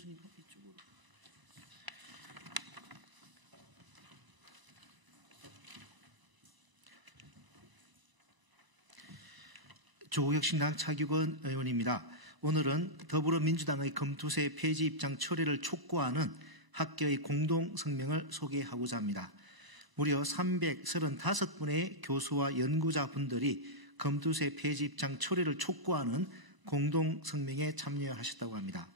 교수님 이쪽으로. 조국혁신당 차기권 의원입니다. 오늘은 더불어민주당의 검투세 폐지 입장 철회를 촉구하는 학계의 공동성명을 소개하고자 합니다. 무려 335분의 교수와 연구자분들이 검투세 폐지 입장 철회를 촉구하는 공동성명에 참여하셨다고 합니다.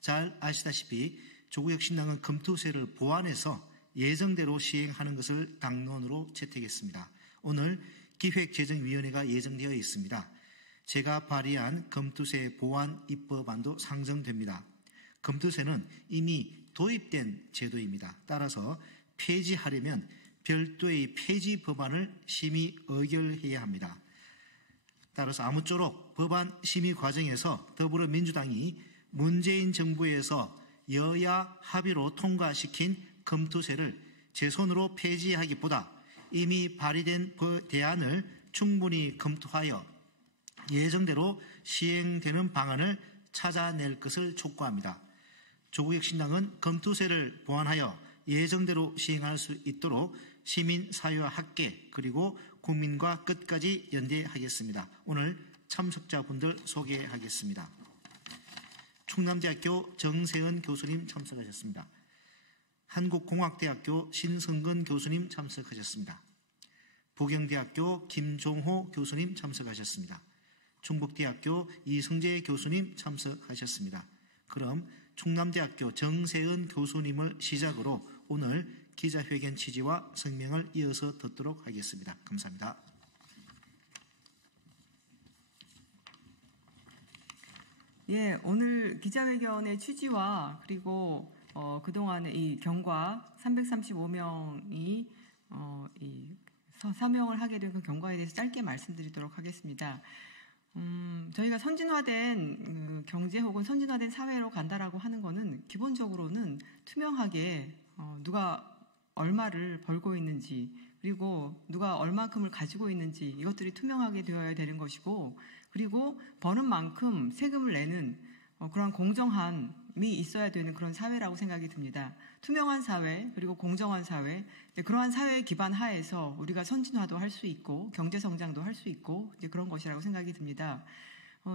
잘 아시다시피 조국혁신당은 검투세를 보완해서 예정대로 시행하는 것을 당론으로 채택했습니다. 오늘 기획재정위원회가 예정되어 있습니다. 제가 발의한 검투세 보완 입법안도 상정됩니다. 검투세는 이미 도입된 제도입니다. 따라서 폐지하려면 별도의 폐지 법안을 심의 의결해야 합니다. 따라서 아무쪼록 법안 심의 과정에서 더불어민주당이 문재인 정부에서 여야 합의로 통과시킨 검투세를 제 손으로 폐지하기보다 이미 발의된 대안을 충분히 검토하여 예정대로 시행되는 방안을 찾아낼 것을 촉구합니다. 조국혁신당은 검투세를 보완하여 예정대로 시행할 수 있도록 시민, 사회와 학계 그리고 국민과 끝까지 연대하겠습니다. 오늘 참석자분들 소개하겠습니다. 충남대학교 정세은 교수님 참석하셨습니다. 한국공학대학교 신성근 교수님 참석하셨습니다. 부경대학교 김종호 교수님 참석하셨습니다. 충북대학교 이성재 교수님 참석하셨습니다. 그럼 충남대학교 정세은 교수님을 시작으로 오늘 기자회견 취지와 성명을 이어서 듣도록 하겠습니다. 감사합니다. 예, 오늘 기자회견의 취지와 그리고 그동안의 이 경과 335명이 사명을 하게 된 그 경과에 대해서 짧게 말씀드리도록 하겠습니다. 저희가 선진화된 경제 혹은 선진화된 사회로 간다라고 하는 거는 기본적으로는 투명하게 누가 얼마를 벌고 있는지 그리고 누가 얼마큼을 가지고 있는지 이것들이 투명하게 되어야 되는 것이고 그리고 버는 만큼 세금을 내는 그러한 공정함이 있어야 되는 그런 사회라고 생각이 듭니다. 투명한 사회 그리고 공정한 사회 그러한 사회의 기반 하에서 우리가 선진화도 할 수 있고 경제성장도 할 수 있고 이제 그런 것이라고 생각이 듭니다.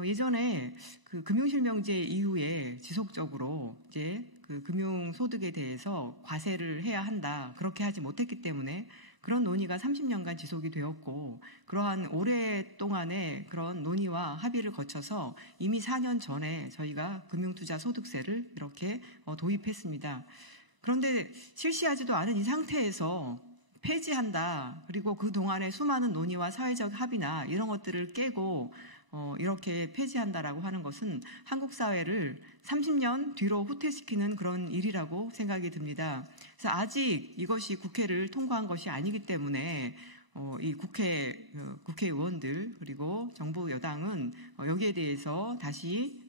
예전에 그 금융실명제 이후에 지속적으로 이제 그 금융소득에 대해서 과세를 해야 한다 그렇게 하지 못했기 때문에 그런 논의가 30년간 지속이 되었고 그러한 오랫동안의 그런 논의와 합의를 거쳐서 이미 4년 전에 저희가 금융투자소득세를 이렇게 도입했습니다. 그런데 실시하지도 않은 이 상태에서 폐지한다 그리고 그동안의 수많은 논의와 사회적 합의나 이런 것들을 깨고 이렇게 폐지한다라고 하는 것은 한국 사회를 30년 뒤로 후퇴시키는 그런 일이라고 생각이 듭니다. 그래서 아직 이것이 국회를 통과한 것이 아니기 때문에 이 국회의원들 그리고 정부 여당은 여기에 대해서 다시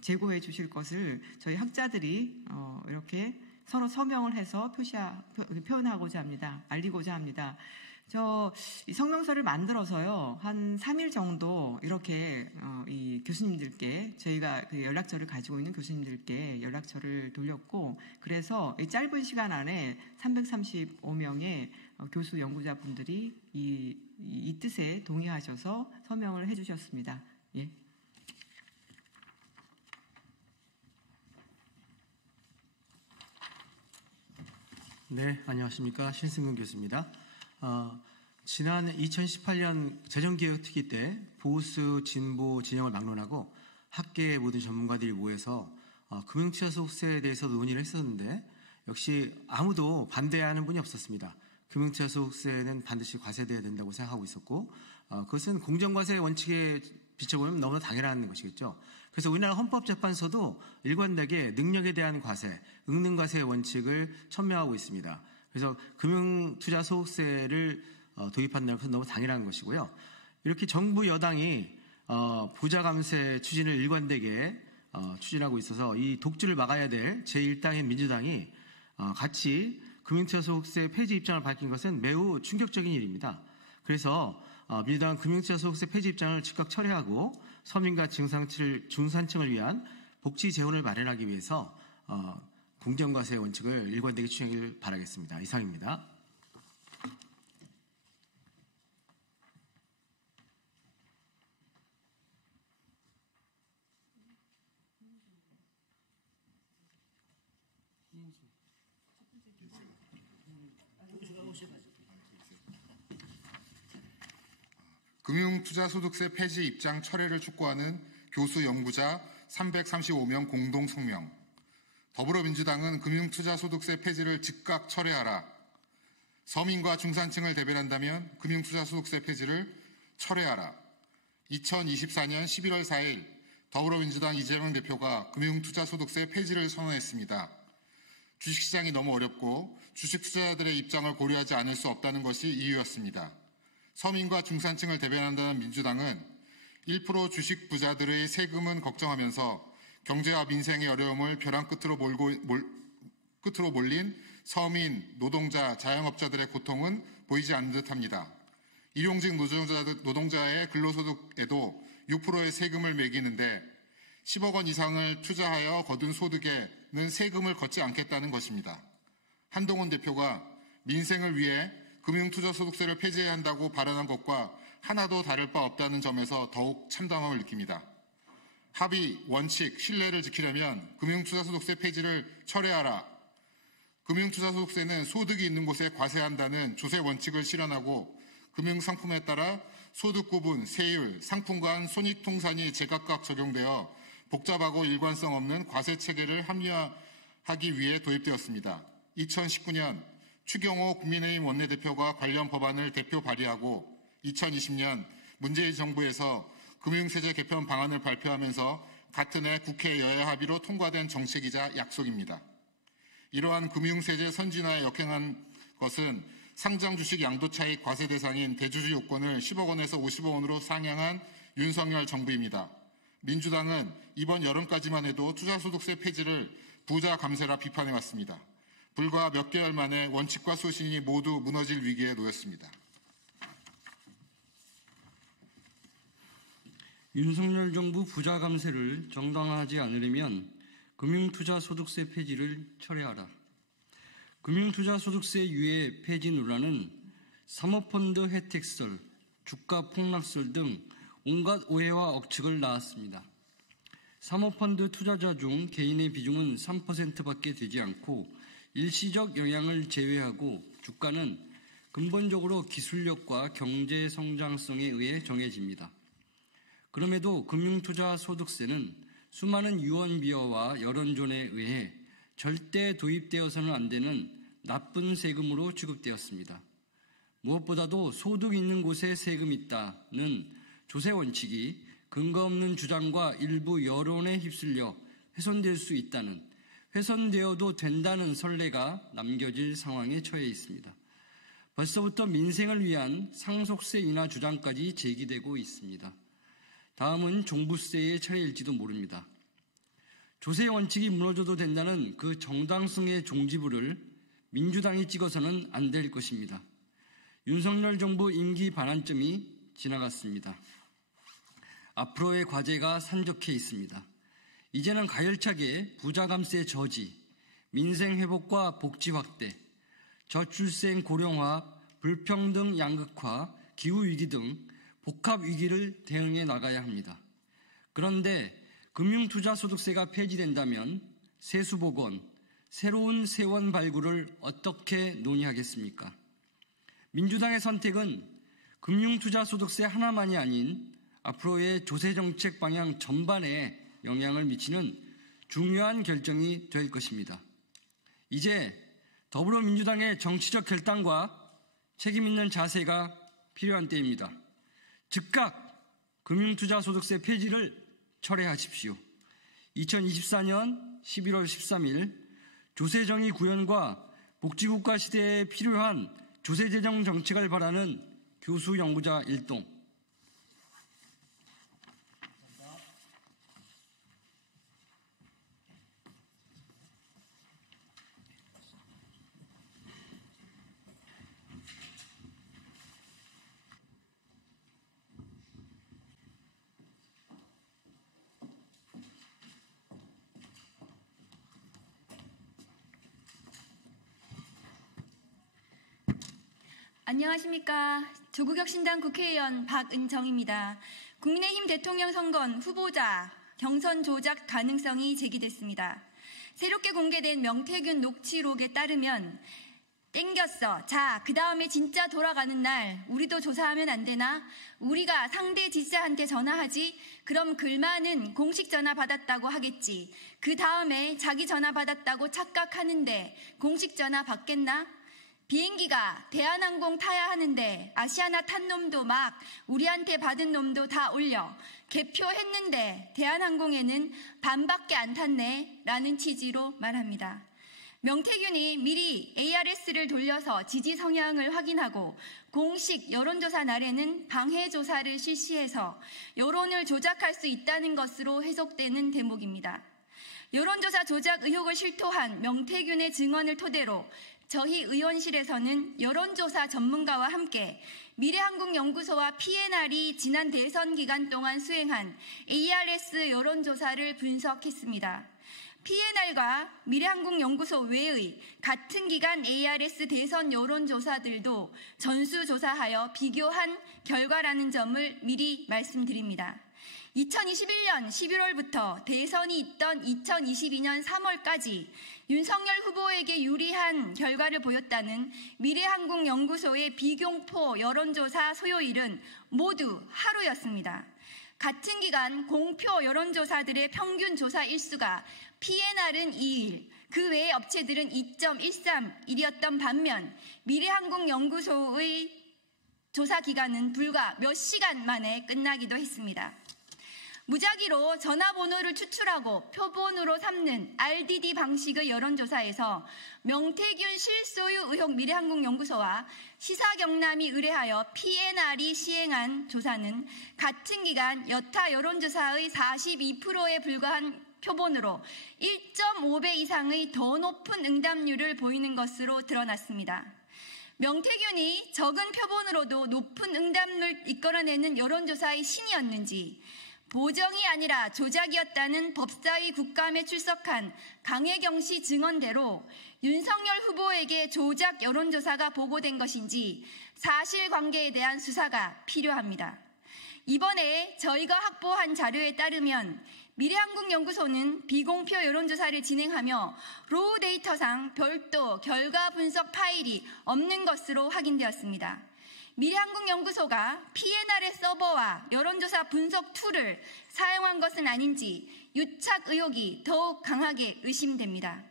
재고해 주실 것을 저희 학자들이 이렇게 서로 서명을 해서 표현하고자 합니다. 알리고자 합니다. 이 성명서를 만들어서요, 한 3일 정도 이렇게, 이 교수님들께, 저희가 그 연락처를 가지고 있는 교수님들께 연락처를 돌렸고, 그래서 이 짧은 시간 안에 335명의 교수 연구자분들이 이 뜻에 동의하셔서 서명을 해주셨습니다. 예. 네, 안녕하십니까. 신승근 교수입니다. 지난 2018년 재정개혁특위 때 보수, 진보 진영을 막론하고 학계의 모든 전문가들이 모여서 금융투자소득세에 대해서 논의를 했었는데 역시 아무도 반대하는 분이 없었습니다. 금융투자소득세는 반드시 과세돼야 된다고 생각하고 있었고 그것은 공정과세 원칙에 비춰보면 너무나 당연한 것이겠죠. 그래서 우리나라 헌법재판소도 일관되게 능력에 대한 과세, 응능과세의 원칙을 천명하고 있습니다. 그래서 금융투자소득세를 도입한다는 것은 너무 당연한 것이고요. 이렇게 정부 여당이 부자 감세 추진을 일관되게 추진하고 있어서 이 독주를 막아야 될 제1당인 민주당이 같이 금융투자소득세 폐지 입장을 밝힌 것은 매우 충격적인 일입니다. 그래서 민주당은 금융투자소득세 폐지 입장을 즉각 철회하고 서민과 중산층을 위한 복지 재원을 마련하기 위해서 공정과세 원칙을 일관되게 추진하길 바라겠습니다. 이상입니다. 금융투자소득세 폐지 입장 철회를 촉구하는 교수 연구자 335명 공동 성명. 더불어민주당은 금융투자소득세 폐지를 즉각 철회하라. 서민과 중산층을 대변한다면 금융투자소득세 폐지를 철회하라. 2024년 11월 4일 더불어민주당 이재명 대표가 금융투자소득세 폐지를 선언했습니다. 주식시장이 너무 어렵고 주식투자자들의 입장을 고려하지 않을 수 없다는 것이 이유였습니다. 서민과 중산층을 대변한다는 민주당은 1% 주식 부자들의 세금은 걱정하면서 경제와 민생의 어려움을 벼랑 끝으로 몰린 서민, 노동자, 자영업자들의 고통은 보이지 않는 듯합니다. 일용직 노동자의 근로소득에도 6%의 세금을 매기는데 10억 원 이상을 투자하여 거둔 소득에는 세금을 걷지 않겠다는 것입니다. 한동훈 대표가 민생을 위해 금융투자소득세를 폐지해야 한다고 발언한 것과 하나도 다를 바 없다는 점에서 더욱 참담함을 느낍니다. 합의, 원칙, 신뢰를 지키려면 금융투자소득세 폐지를 철회하라. 금융투자소득세는 소득이 있는 곳에 과세한다는 조세 원칙을 실현하고 금융상품에 따라 소득 구분, 세율, 상품 간 손익통산이 제각각 적용되어 복잡하고 일관성 없는 과세 체계를 합리화하기 위해 도입되었습니다. 2019년 추경호 국민의힘 원내대표가 관련 법안을 대표 발의하고 2020년 문재인 정부에서 금융세제 개편 방안을 발표하면서 같은 해 국회 여야 합의로 통과된 정책이자 약속입니다. 이러한 금융세제 선진화에 역행한 것은 상장 주식 양도차익 과세 대상인 대주주 요건을 10억 원에서 50억 원으로 상향한 윤석열 정부입니다. 민주당은 이번 여름까지만 해도 투자소득세 폐지를 부자 감세라 비판해왔습니다. 불과 몇 개월 만에 원칙과 소신이 모두 무너질 위기에 놓였습니다. 윤석열 정부 부자 감세를 정당화하지 않으려면 금융투자소득세 폐지를 철회하라. 금융투자소득세 유예 폐지 논란은 사모펀드 혜택설, 주가 폭락설 등 온갖 오해와 억측을 낳았습니다. 사모펀드 투자자 중 개인의 비중은 3%밖에 되지 않고 일시적 영향을 제외하고 주가는 근본적으로 기술력과 경제 성장성에 의해 정해집니다. 그럼에도 금융투자소득세는 수많은 유언비어와 여론존에 의해 절대 도입되어서는 안 되는 나쁜 세금으로 취급되었습니다. 무엇보다도 소득 있는 곳에 세금 있다는 조세 원칙이 근거 없는 주장과 일부 여론에 휩쓸려 훼손될 수 있다는, 훼손되어도 된다는 선례가 남겨질 상황에 처해 있습니다. 벌써부터 민생을 위한 상속세 인하 주장까지 제기되고 있습니다. 다음은 종부세의 차례일지도 모릅니다. 조세 원칙이 무너져도 된다는 그 정당성의 종지부를 민주당이 찍어서는 안 될 것입니다. 윤석열 정부 임기 반환점이 지나갔습니다. 앞으로의 과제가 산적해 있습니다. 이제는 가열차게 부자 감세 저지, 민생 회복과 복지 확대, 저출생 고령화, 불평등 양극화, 기후위기 등 복합 위기를 대응해 나가야 합니다. 그런데 금융투자소득세가 폐지된다면 세수복원, 새로운 세원 발굴을 어떻게 논의하겠습니까? 민주당의 선택은 금융투자소득세 하나만이 아닌 앞으로의 조세정책 방향 전반에 영향을 미치는 중요한 결정이 될 것입니다. 이제 더불어민주당의 정치적 결단과 책임 있는 자세가 필요한 때입니다. 즉각 금융투자소득세 폐지를 철회하십시오. 2024년 11월 13일 조세정의 구현과 복지국가 시대에 필요한 조세재정 정책을 바라는 교수 연구자 일동. 안녕하십니까. 조국혁신당 국회의원 박은정입니다. 국민의힘 대통령 선거는 후보자 경선 조작 가능성이 제기됐습니다. 새롭게 공개된 명태균 녹취록에 따르면 땡겼어. 자, 그 다음에 진짜 돌아가는 날 우리도 조사하면 안 되나? 우리가 상대 지지자한테 전화하지? 그럼 글만은 공식 전화 받았다고 하겠지. 그 다음에 자기 전화 받았다고 착각하는데 공식 전화 받겠나? 비행기가 대한항공 타야 하는데 아시아나 탄 놈도 막 우리한테 받은 놈도 다 올려. 개표했는데 대한항공에는 반밖에 안 탔네 라는 취지로 말합니다. 명태균이 미리 ARS를 돌려서 지지 성향을 확인하고 공식 여론조사 날에는 방해조사를 실시해서 여론을 조작할 수 있다는 것으로 해석되는 대목입니다. 여론조사 조작 의혹을 실토한 명태균의 증언을 토대로 저희 의원실에서는 여론조사 전문가와 함께 미래한국연구소와 PNR이 지난 대선 기간 동안 수행한 ARS 여론조사를 분석했습니다. PNR과 미래한국연구소 외의 같은 기간 ARS 대선 여론조사들도 전수조사하여 비교한 결과라는 점을 미리 말씀드립니다. 2021년 11월부터 대선이 있던 2022년 3월까지 윤석열 후보에게 유리한 결과를 보였다는 미래한국연구소의 비공포 여론조사 소요일은 모두 하루였습니다. 같은 기간 공표 여론조사들의 평균 조사 일수가 PNR은 2일, 그 외의 업체들은 2.13일이었던 반면 미래한국연구소의 조사 기간은 불과 몇 시간 만에 끝나기도 했습니다. 무작위로 전화번호를 추출하고 표본으로 삼는 RDD 방식의 여론조사에서 명태균 실소유 의혹 미래한국연구소와 시사경남이 의뢰하여 PNR이 시행한 조사는 같은 기간 여타 여론조사의 42%에 불과한 표본으로 1.5배 이상의 더 높은 응답률을 보이는 것으로 드러났습니다. 명태균이 적은 표본으로도 높은 응답률을 이끌어내는 여론조사의 신이었는지 보정이 아니라 조작이었다는 법사위 국감에 출석한 강혜경 씨 증언대로 윤석열 후보에게 조작 여론조사가 보고된 것인지 사실관계에 대한 수사가 필요합니다. 이번에 저희가 확보한 자료에 따르면 미래한국연구소는 비공표 여론조사를 진행하며 로우 데이터상 별도 결과 분석 파일이 없는 것으로 확인되었습니다. 미래한국연구소가 PNR의 서버와 여론조사 분석 툴을 사용한 것은 아닌지 유착 의혹이 더욱 강하게 의심됩니다.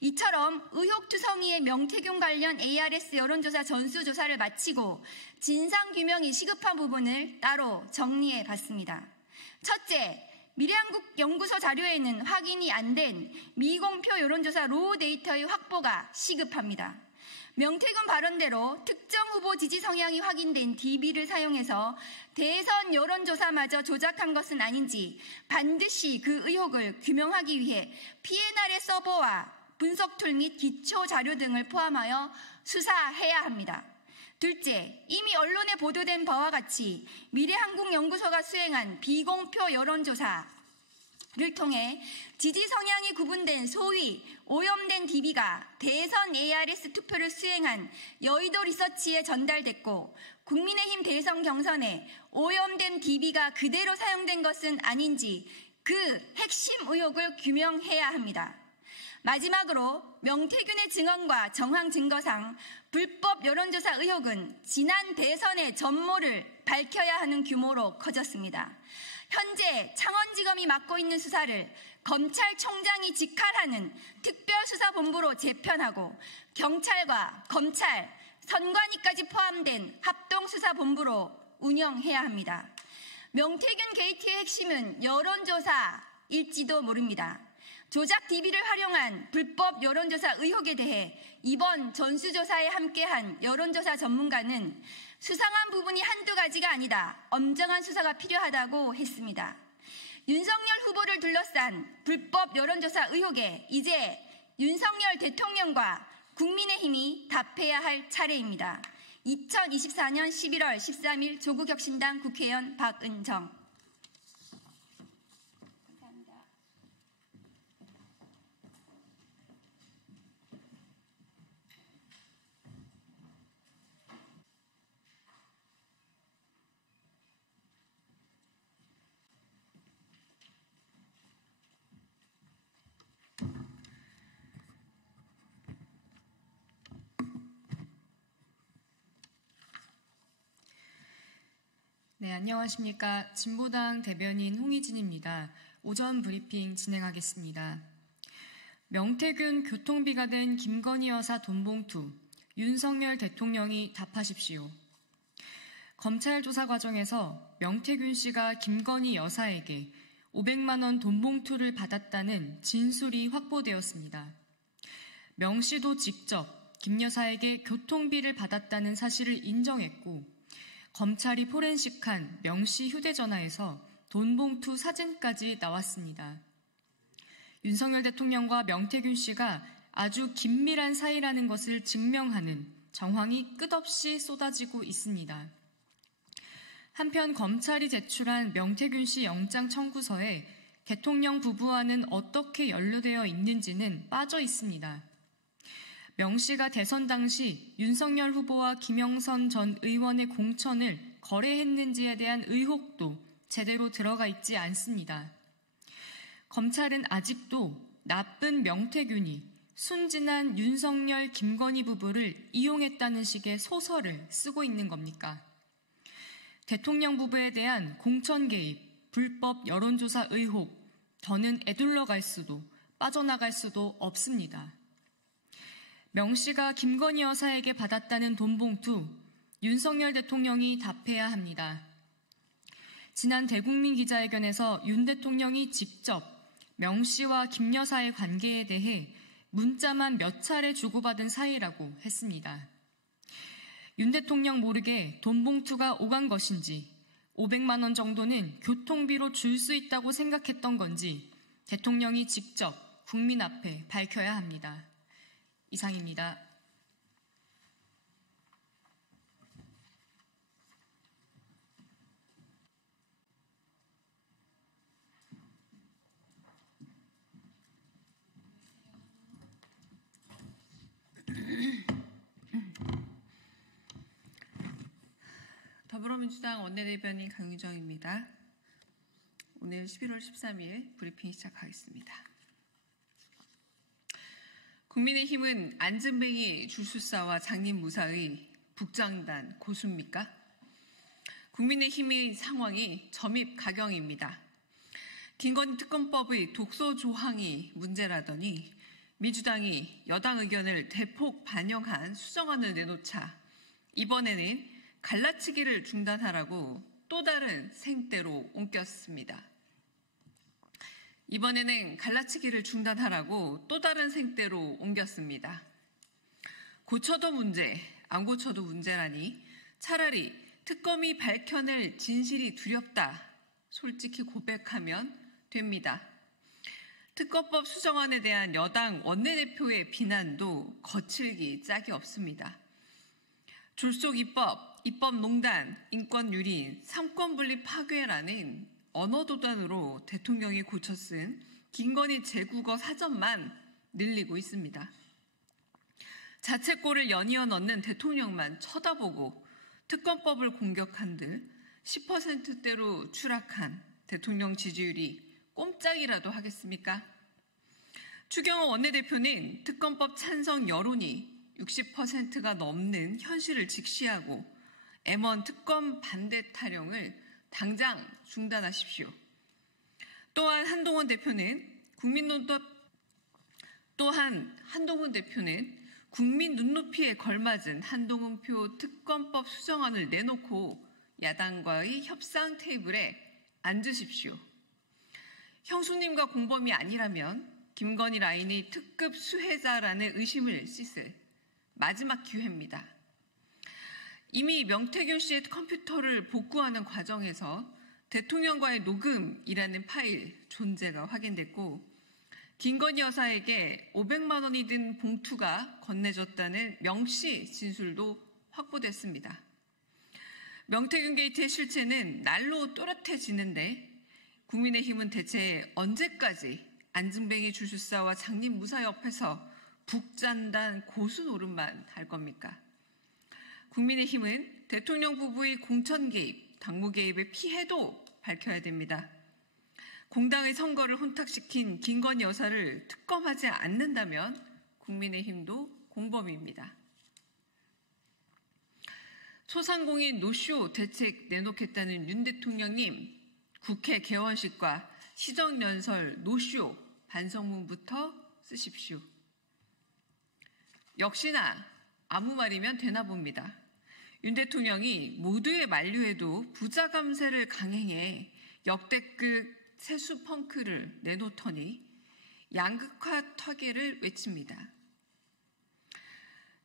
이처럼 의혹투성이의 명태균 관련 ARS 여론조사 전수조사를 마치고 진상규명이 시급한 부분을 따로 정리해 봤습니다. 첫째, 미래한국연구소 자료에는 확인이 안 된 미공표 여론조사 로우 데이터의 확보가 시급합니다. 명태균 발언대로 특정 후보 지지 성향이 확인된 DB를 사용해서 대선 여론조사마저 조작한 것은 아닌지 반드시 그 의혹을 규명하기 위해 PNR의 서버와 분석 툴 및 기초 자료 등을 포함하여 수사해야 합니다. 둘째, 이미 언론에 보도된 바와 같이 미래한국연구소가 수행한 비공표 여론조사를 통해 지지 성향이 구분된 소위 오염된 DB가 대선 ARS 투표를 수행한 여의도 리서치에 전달됐고 국민의힘 대선 경선에 오염된 DB가 그대로 사용된 것은 아닌지 그 핵심 의혹을 규명해야 합니다. 마지막으로 명태균의 증언과 정황 증거상 불법 여론조사 의혹은 지난 대선의 전모를 밝혀야 하는 규모로 커졌습니다. 현재 창원지검이 맡고 있는 수사를 검찰총장이 직할하는 특별수사본부로 재편하고 경찰과 검찰, 선관위까지 포함된 합동수사본부로 운영해야 합니다. 명태균 게이트의 핵심은 여론조사일지도 모릅니다. 조작 DB를 활용한 불법 여론조사 의혹에 대해 이번 전수조사에 함께한 여론조사 전문가는 수상한 부분이 한두 가지가 아니다. 엄정한 수사가 필요하다고 했습니다. 윤석열 후보를 둘러싼 불법 여론조사 의혹에 이제 윤석열 대통령과 국민의힘이 답해야 할 차례입니다. 2024년 11월 13일 조국혁신당 국회의원 박은정. 네, 안녕하십니까. 진보당 대변인 홍희진입니다. 오전 브리핑 진행하겠습니다. 명태균 교통비가 된 김건희 여사 돈봉투, 윤석열 대통령이 답하십시오. 검찰 조사 과정에서 명태균 씨가 김건희 여사에게 500만 원 돈봉투를 받았다는 진술이 확보되었습니다. 명 씨도 직접 김 여사에게 교통비를 받았다는 사실을 인정했고 검찰이 포렌식한 명 씨 휴대전화에서 돈봉투 사진까지 나왔습니다. 윤석열 대통령과 명태균 씨가 아주 긴밀한 사이라는 것을 증명하는 정황이 끝없이 쏟아지고 있습니다. 한편 검찰이 제출한 명태균 씨 영장 청구서에 대통령 부부와는 어떻게 연루되어 있는지는 빠져 있습니다. 명 씨가 대선 당시 윤석열 후보와 김영선 전 의원의 공천을 거래했는지에 대한 의혹도 제대로 들어가 있지 않습니다. 검찰은 아직도 나쁜 명태균이 순진한 윤석열, 김건희 부부를 이용했다는 식의 소설을 쓰고 있는 겁니까? 대통령 부부에 대한 공천 개입, 불법 여론조사 의혹, 더는 에둘러 갈 수도 빠져나갈 수도 없습니다. 명 씨가 김건희 여사에게 받았다는 돈봉투, 윤석열 대통령이 답해야 합니다. 지난 대국민 기자회견에서 윤 대통령이 직접 명 씨와 김 여사의 관계에 대해 문자만 몇 차례 주고받은 사이라고 했습니다. 윤 대통령 모르게 돈봉투가 오간 것인지 500만 원 정도는 교통비로 줄 수 있다고 생각했던 건지 대통령이 직접 국민 앞에 밝혀야 합니다. 이상입니다. 더불어민주당 원내대변인 강유정입니다. 오늘 11월 13일 브리핑 시작하겠습니다. 국민의힘은 안진뱅이 줄수사와 장님 무사의 북장단 고수입니까? 국민의힘의 상황이 점입가경입니다. 김건희 특검법의 독소 조항이 문제라더니 민주당이 여당 의견을 대폭 반영한 수정안을 내놓자 이번에는 갈라치기를 중단하라고 또 다른 생떼로 옮겼습니다. 이번에는 갈라치기를 중단하라고 또 다른 생떼로 옮겼습니다. 고쳐도 문제, 안 고쳐도 문제라니 차라리 특검이 밝혀낼 진실이 두렵다. 솔직히 고백하면 됩니다. 특검법 수정안에 대한 여당 원내대표의 비난도 거칠기 짝이 없습니다. 졸속 입법, 입법농단, 인권유린, 삼권분립 파괴라는 언어도단으로 대통령이 고쳐 쓴 김건희 제국어 사전만 늘리고 있습니다. 자책골을 연이어 넣는 대통령만 쳐다보고 특검법을 공격한 듯 10%대로 추락한 대통령 지지율이 꼼짝이라도 하겠습니까? 추경호 원내대표는 특검법 찬성 여론이 60%가 넘는 현실을 직시하고 M1 특검 반대 타령을 당장 중단하십시오. 또한 한동훈 대표는 국민 눈높이에 걸맞은 한동훈표 특검법 수정안을 내놓고 야당과의 협상 테이블에 앉으십시오. 형수님과 공범이 아니라면 김건희 라인의 특급 수혜자라는 의심을 씻을 마지막 기회입니다. 이미 명태균 씨의 컴퓨터를 복구하는 과정에서 대통령과의 녹음이라는 파일 존재가 확인됐고 김건희 여사에게 500만 원이 든 봉투가 건네졌다는 명 씨 진술도 확보됐습니다. 명태균 게이트의 실체는 날로 또렷해지는데 국민의힘은 대체 언제까지 안진뱅이 줄수사와 장님 무사 옆에서 북잔단 고수 노릇만 할 겁니까? 국민의힘은 대통령 부부의 공천 개입, 당무 개입의 피해도 밝혀야 됩니다. 공당의 선거를 혼탁시킨 김건희 여사를 특검하지 않는다면 국민의힘도 공범입니다. 소상공인 노쇼 대책 내놓겠다는 윤 대통령님, 국회 개원식과 시정연설 노쇼 반성문부터 쓰십시오. 역시나 아무 말이면 되나 봅니다. 윤 대통령이 모두의 만류에도 부자 감세를 강행해 역대급 세수 펑크를 내놓더니 양극화 타개를 외칩니다.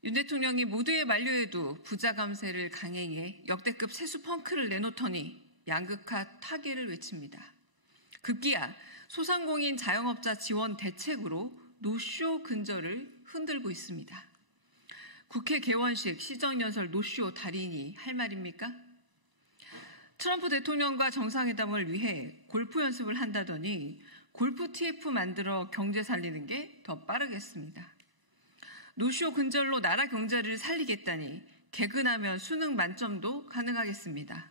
윤 대통령이 모두의 만류에도 부자 감세를 강행해 역대급 세수 펑크를 내놓더니 양극화 타개를 외칩니다. 급기야 소상공인 자영업자 지원 대책으로 노쇼 근절을 흔들고 있습니다. 국회 개원식 시정연설 노쇼 달인이 할 말입니까? 트럼프 대통령과 정상회담을 위해 골프 연습을 한다더니 골프 TF 만들어 경제 살리는 게 더 빠르겠습니다. 노쇼 근절로 나라 경제를 살리겠다니 개근하면 수능 만점도 가능하겠습니다.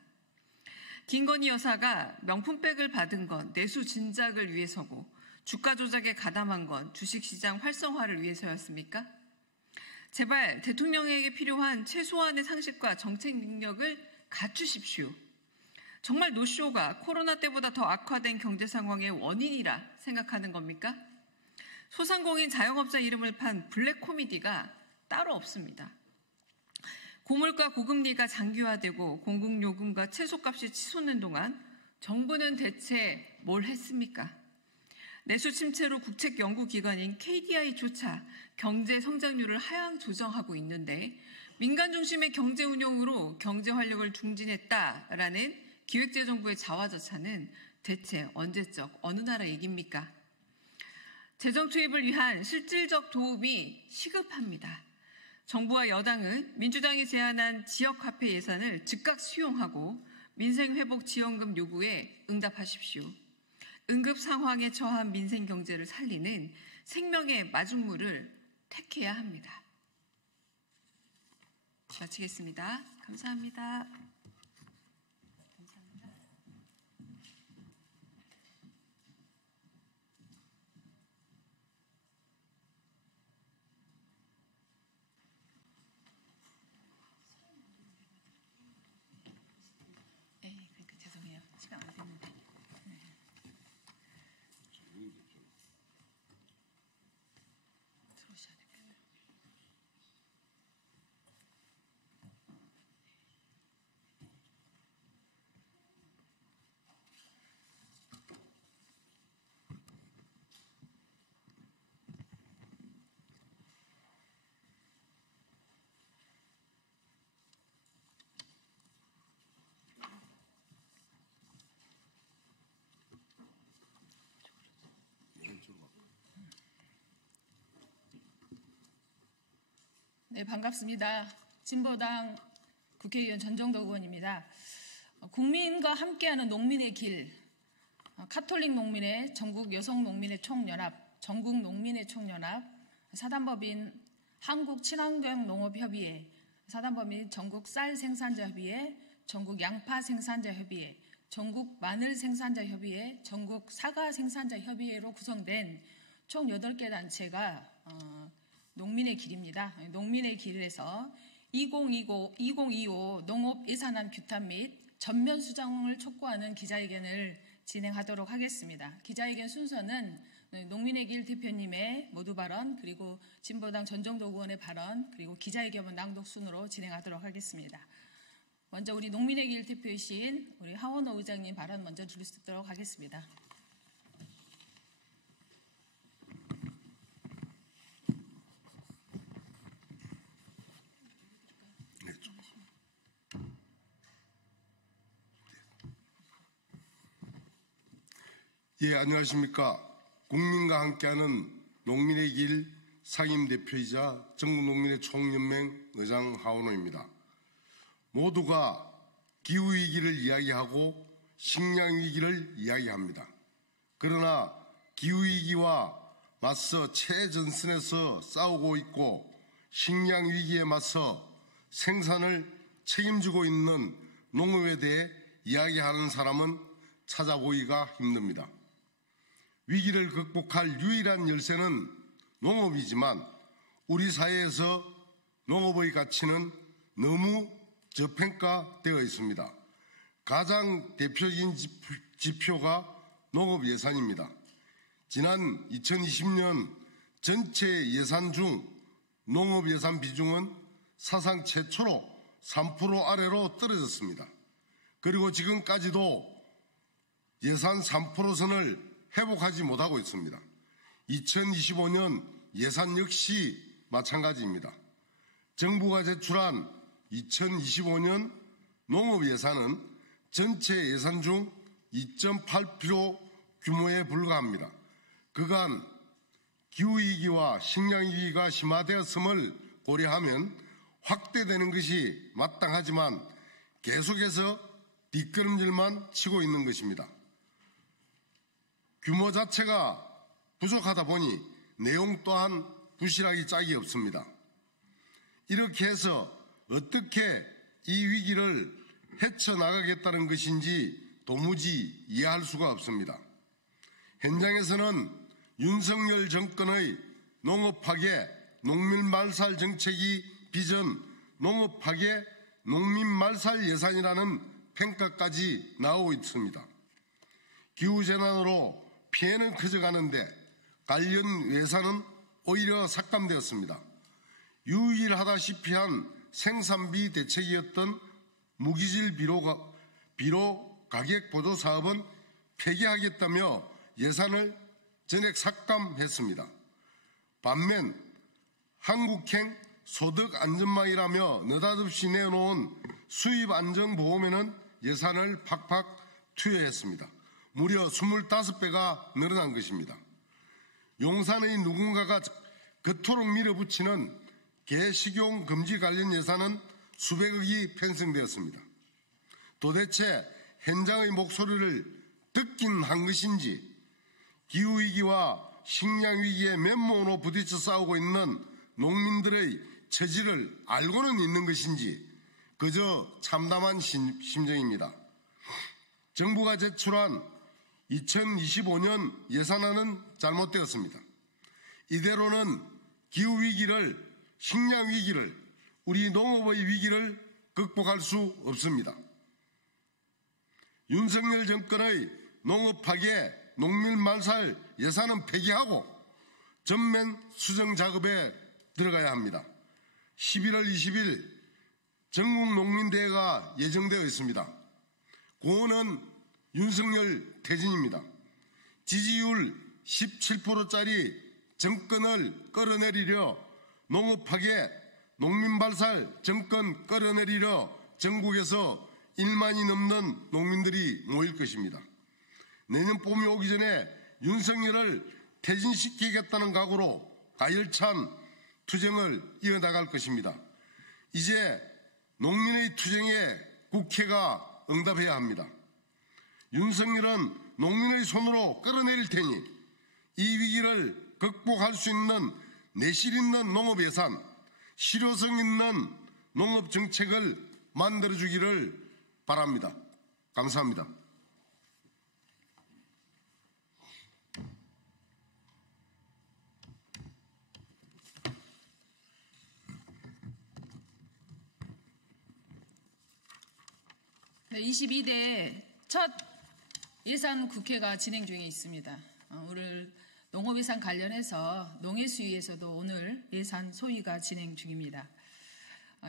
김건희 여사가 명품백을 받은 건 내수 진작을 위해서고 주가 조작에 가담한 건 주식시장 활성화를 위해서였습니까? 제발 대통령에게 필요한 최소한의 상식과 정책 능력을 갖추십시오. 정말 노쇼가 코로나 때보다 더 악화된 경제 상황의 원인이라 생각하는 겁니까? 소상공인 자영업자 이름을 판 블랙 코미디가 따로 없습니다. 고물가 고금리가 장기화되고 공공요금과 채소값이 치솟는 동안 정부는 대체 뭘 했습니까? 내수 침체로 국책 연구기관인 KDI조차 경제 성장률을 하향 조정하고 있는데 민간 중심의 경제 운용으로 경제 활력을 중진했다라는 기획재정부의 자화자찬은 대체 언제적 어느 나라 얘기입니까? 재정 투입을 위한 실질적 도움이 시급합니다. 정부와 여당은 민주당이 제안한 지역화폐 예산을 즉각 수용하고 민생회복지원금 요구에 응답하십시오. 응급 상황에 처한 민생 경제를 살리는 생명의 마중물을 택해야 합니다. 마치겠습니다. 감사합니다. 죄송해요. 시간 안 됐는데. 들어오셔야 될까요? 네, 반갑습니다. 진보당 국회의원 전정덕 의원입니다. 국민과 함께하는 농민의 길, 카톨릭 농민회, 전국 여성 농민의 총연합, 전국 농민의 총연합, 사단법인 한국 친환경 농업협의회, 사단법인 전국 쌀 생산자 협의회, 전국 양파 생산자 협의회, 전국 마늘 생산자 협의회, 전국 사과 생산자 협의회로 구성된 총 8개 단체가 농민의 길입니다. 농민의 길에서 2025 농업 예산안 규탄 및 전면 수정을 촉구하는 기자회견을 진행하도록 하겠습니다. 기자회견 순서는 농민의 길 대표님의 모두 발언, 그리고 진보당 전정덕 의원의 발언, 그리고 기자회견 낭독 순으로 진행하도록 하겠습니다. 먼저 우리 농민의 길 대표이신 우리 하원호 의장님 발언 먼저 듣도록 하겠습니다. 예, 안녕하십니까. 국민과 함께하는 농민의 길 상임대표이자 전국농민의 총연맹 의장 하원호입니다. 모두가 기후위기를 이야기하고 식량위기를 이야기합니다. 그러나 기후위기와 맞서 최전선에서 싸우고 있고 식량위기에 맞서 생산을 책임지고 있는 농업에 대해 이야기하는 사람은 찾아보기가 힘듭니다. 위기를 극복할 유일한 열쇠는 농업이지만 우리 사회에서 농업의 가치는 너무 저평가되어 있습니다. 가장 대표적인 지표가 농업 예산입니다. 지난 2020년 전체 예산 중 농업 예산 비중은 사상 최초로 3% 아래로 떨어졌습니다. 그리고 지금까지도 예산 3%선을 회복하지 못하고 있습니다. 2025년 예산 역시 마찬가지입니다. 정부가 제출한 2025년 농업 예산은 전체 예산 중 2.8% 규모에 불과합니다. 그간 기후위기와 식량위기가 심화되었음을 고려하면 확대되는 것이 마땅하지만 계속해서 뒷걸음질만 치고 있는 것입니다. 규모 자체가 부족하다 보니 내용 또한 부실하기 짝이 없습니다. 이렇게 해서 어떻게 이 위기를 헤쳐나가겠다는 것인지 도무지 이해할 수가 없습니다. 현장에서는 윤석열 정권의 농업파괴, 농민말살 정책이 빚은 농업파괴, 농민말살 예산이라는 평가까지 나오고 있습니다. 기후재난으로 피해는 커져가는데 관련 예산은 오히려 삭감되었습니다. 유일하다시피 한 생산비 대책이었던 무기질 비료 가격 보조 사업은 폐기하겠다며 예산을 전액 삭감했습니다. 반면 한국행 소득 안전망이라며 느닷없이 내놓은 수입 안정보험에는 예산을 팍팍 투여했습니다. 무려 25배가 늘어난 것입니다. 용산의 누군가가 그토록 밀어붙이는 개식용 금지 관련 예산은 수백억이 편성되었습니다. 도대체 현장의 목소리를 듣긴 한 것인지 기후위기와 식량위기에 맨몸으로 부딪혀 싸우고 있는 농민들의 처지를 알고는 있는 것인지 그저 참담한 심정입니다. 정부가 제출한 2025년 예산안은 잘못되었습니다. 이대로는 기후위기를, 식량위기를, 우리 농업의 위기를 극복할 수 없습니다. 윤석열 정권의 농업파괴, 농민말살 예산은 폐기하고 전면 수정 작업에 들어가야 합니다. 11월 20일 전국농민대회가 예정되어 있습니다. 구호는 윤석열 퇴진입니다. 지지율 17%짜리 정권을 끌어내리려 농업파괴, 농민발살 정권 끌어내리려 전국에서 1만이 넘는 농민들이 모일 것입니다. 내년 봄이 오기 전에 윤석열을 퇴진시키겠다는 각오로 가열찬 투쟁을 이어나갈 것입니다. 이제 농민의 투쟁에 국회가 응답해야 합니다. 윤석열은 농민의 손으로 끌어내릴 테니 이 위기를 극복할 수 있는 내실 있는 농업 예산, 실효성 있는 농업 정책을 만들어주기를 바랍니다. 감사합니다. 네, 22대 첫 예산 국회가 진행 중에 있습니다. 오늘 농업예산 관련해서 농해수위에서도 오늘 예산 소위가 진행 중입니다.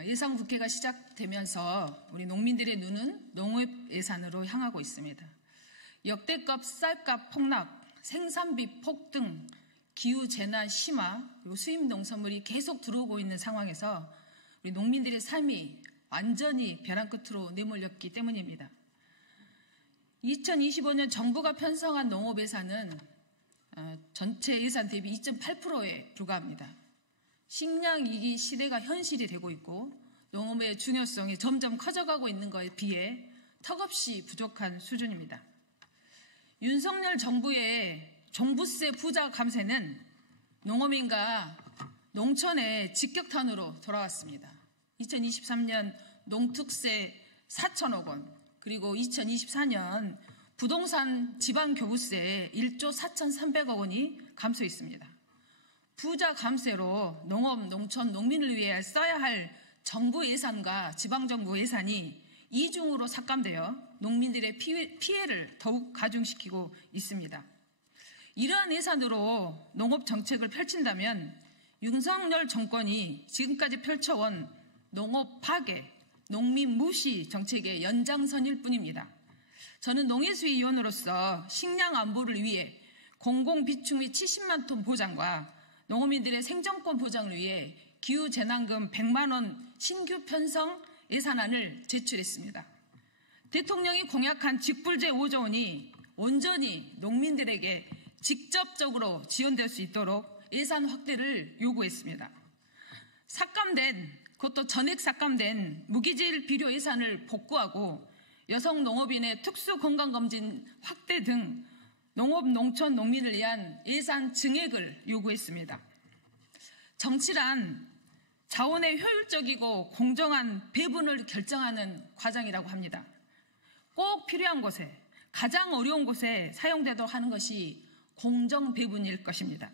예산 국회가 시작되면서 우리 농민들의 눈은 농업 예산으로 향하고 있습니다. 역대급 쌀값 폭락, 생산비 폭등, 기후재난 심화, 그리고 수입 농산물이 계속 들어오고 있는 상황에서 우리 농민들의 삶이 완전히 벼랑 끝으로 내몰렸기 때문입니다. 2025년 정부가 편성한 농업 예산은 전체 예산 대비 2.8%에 불과합니다. 식량위기 시대가 현실이 되고 있고 농업의 중요성이 점점 커져가고 있는 것에 비해 턱없이 부족한 수준입니다. 윤석열 정부의 종부세 부자 감세는 농어민과 농촌의 직격탄으로 돌아왔습니다. 2023년 농특세 4천억 원, 그리고 2024년 부동산 지방교부세 1조 4,300억 원이 감소했습니다. 부자 감세로 농업, 농촌, 농민을 위해 써야 할 정부 예산과 지방정부 예산이 이중으로 삭감되어 농민들의 피해를 더욱 가중시키고 있습니다. 이러한 예산으로 농업 정책을 펼친다면 윤석열 정권이 지금까지 펼쳐온 농업 파괴, 농민 무시 정책의 연장선일 뿐입니다. 저는 농해수위원으로서 식량 안보를 위해 공공비축 및 70만 톤 보장과 농어민들의 생존권 보장을 위해 기후재난금 100만 원 신규 편성 예산안을 제출했습니다. 대통령이 공약한 직불제 5조 원이 온전히 농민들에게 직접적으로 지원될 수 있도록 예산 확대를 요구했습니다. 그것도 전액 삭감된 무기질 비료 예산을 복구하고 여성 농업인의 특수 건강검진 확대 등 농업, 농촌, 농민을 위한 예산 증액을 요구했습니다. 정치란 자원의 효율적이고 공정한 배분을 결정하는 과정이라고 합니다. 꼭 필요한 곳에, 가장 어려운 곳에 사용되도록 하는 것이 공정 배분일 것입니다.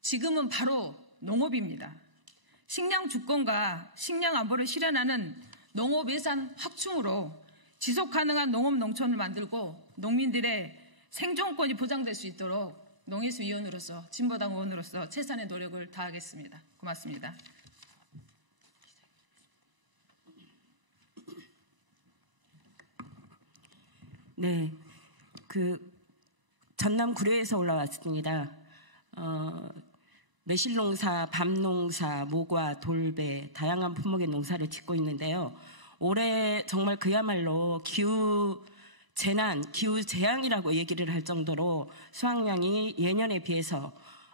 지금은 바로 농업입니다. 식량 주권과 식량 안보를 실현하는 농업 예산 확충으로 지속 가능한 농업 농촌을 만들고 농민들의 생존권이 보장될 수 있도록 농해수위원으로서 진보당 의원으로서 최선의 노력을 다하겠습니다. 고맙습니다. 네, 전남 구례에서 올라왔습니다. 매실농사, 밤농사, 모과, 돌배 다양한 품목의 농사를 짓고 있는데요. 올해 정말 그야말로 기후재난, 기후재앙이라고 얘기를 할 정도로 수확량이 예년에 비해서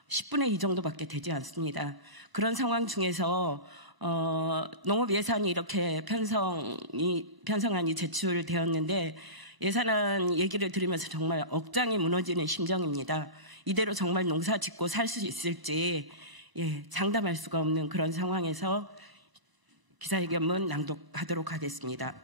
10분의 2 정도밖에 되지 않습니다. 그런 상황 중에서 농업 예산이 이렇게 편성안이 제출되었는데 예산안 얘기를 들으면서 정말 억장이 무너지는 심정입니다. 이대로 정말 농사 짓고 살 수 있을지 장담할 수가 없는 그런 상황에서 기자회견문 낭독하도록 하겠습니다.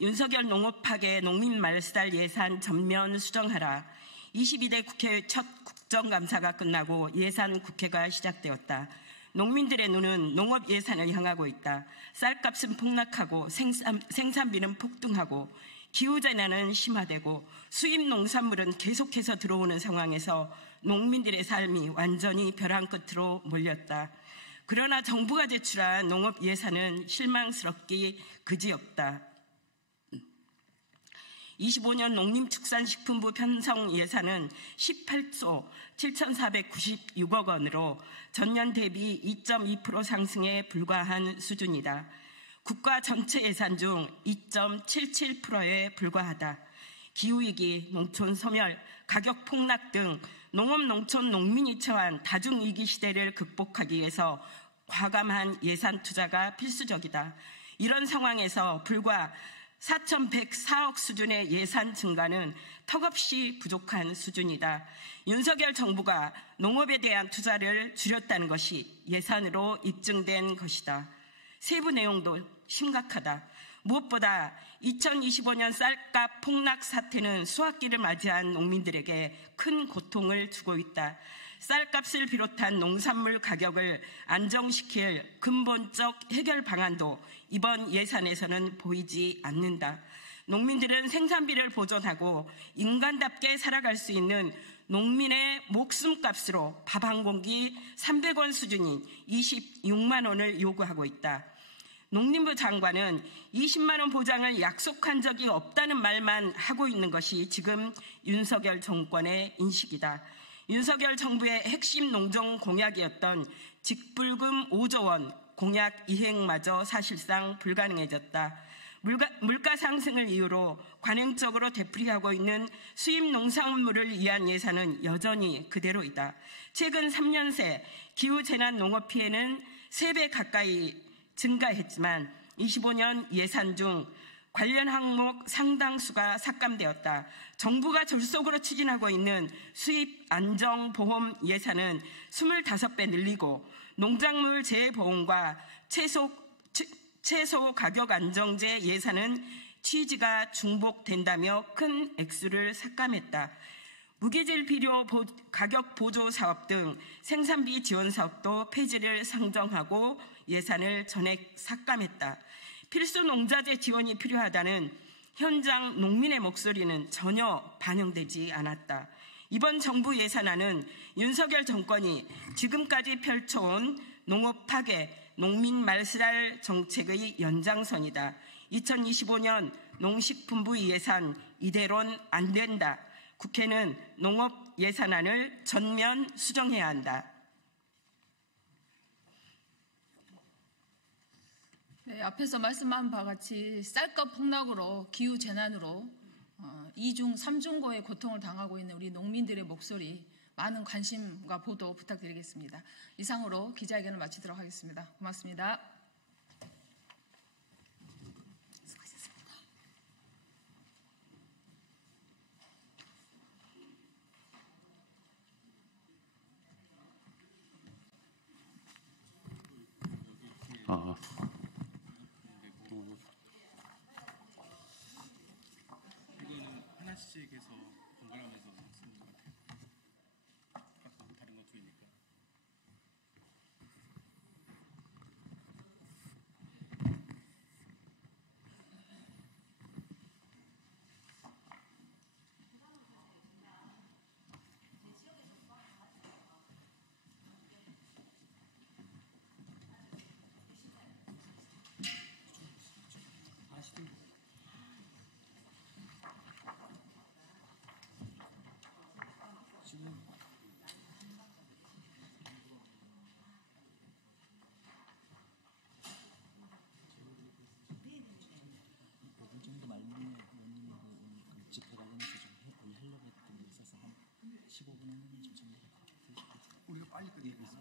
윤석열 농업 파괴 농민 말살 예산 전면 수정하라. 22대 국회 첫 국정감사가 끝나고 예산 국회가 시작되었다. 농민들의 눈은 농업 예산을 향하고 있다. 쌀값은 폭락하고 생산비는 폭등하고 기후재난은 심화되고 수입 농산물은 계속해서 들어오는 상황에서 농민들의 삶이 완전히 벼랑 끝으로 몰렸다. 그러나 정부가 제출한 농업 예산은 실망스럽기 그지없다. 25년 농림축산식품부 편성 예산은 18조 7,496억 원으로 전년 대비 2.2% 상승에 불과한 수준이다. 국가 전체 예산 중 2.77%에 불과하다. 기후위기, 농촌 소멸, 가격 폭락 등 농업, 농촌, 농민이 처한 다중위기 시대를 극복하기 위해서 과감한 예산 투자가 필수적이다. 이런 상황에서 불과 4,104억 수준의 예산 증가는 턱없이 부족한 수준이다. 윤석열 정부가 농업에 대한 투자를 줄였다는 것이 예산으로 입증된 것이다. 세부 내용도 심각하다. 무엇보다 2025년 쌀값 폭락 사태는 수확기를 맞이한 농민들에게 큰 고통을 주고 있다. 쌀값을 비롯한 농산물 가격을 안정시킬 근본적 해결 방안도 이번 예산에서는 보이지 않는다. 농민들은 생산비를 보존하고 인간답게 살아갈 수 있는 농민의 목숨값으로 밥 한 공기 300원 수준인 26만 원을 요구하고 있다. 농림부 장관은 20만 원 보장을 약속한 적이 없다는 말만 하고 있는 것이 지금 윤석열 정권의 인식이다. 윤석열 정부의 핵심 농정 공약이었던 직불금 5조 원 공약 이행마저 사실상 불가능해졌다. 물가 상승을 이유로 관행적으로 되풀이하고 있는 수입 농산물을 위한 예산은 여전히 그대로이다. 최근 3년 새 기후재난 농업 피해는 3배 가까이 증가했지만 25년 예산 중 관련 항목 상당수가 삭감되었다. 정부가 졸속으로 추진하고 있는 수입 안정보험 예산은 25배 늘리고 농작물 재보험과 채소 가격 안정제 예산은 취지가 중복된다며 큰 액수를 삭감했다. 무기질 비료 가격 보조 사업 등 생산비 지원 사업도 폐지를 상정하고 예산을 전액 삭감했다. 필수 농자재 지원이 필요하다는 현장 농민의 목소리는 전혀 반영되지 않았다. 이번 정부 예산안은 윤석열 정권이 지금까지 펼쳐온 농업 파괴, 농민 말살 정책의 연장선이다. 2025년 농식품부 예산 이대로는 안 된다. 국회는 농업 예산안을 전면 수정해야 한다. 네, 앞에서 말씀한 바와 같이 쌀값 폭락으로 기후재난으로 2중, 3중고의 고통을 당하고 있는 우리 농민들의 목소리 많은 관심과 보도 부탁드리겠습니다. 이상으로 기자회견을 마치도록 하겠습니다. 고맙습니다. 이거는 하나씩 해서 번갈아가면서 쓰는 것 같아요. 아까 다른 거 둘이니까. 우리가 빨리 끝내고 있어.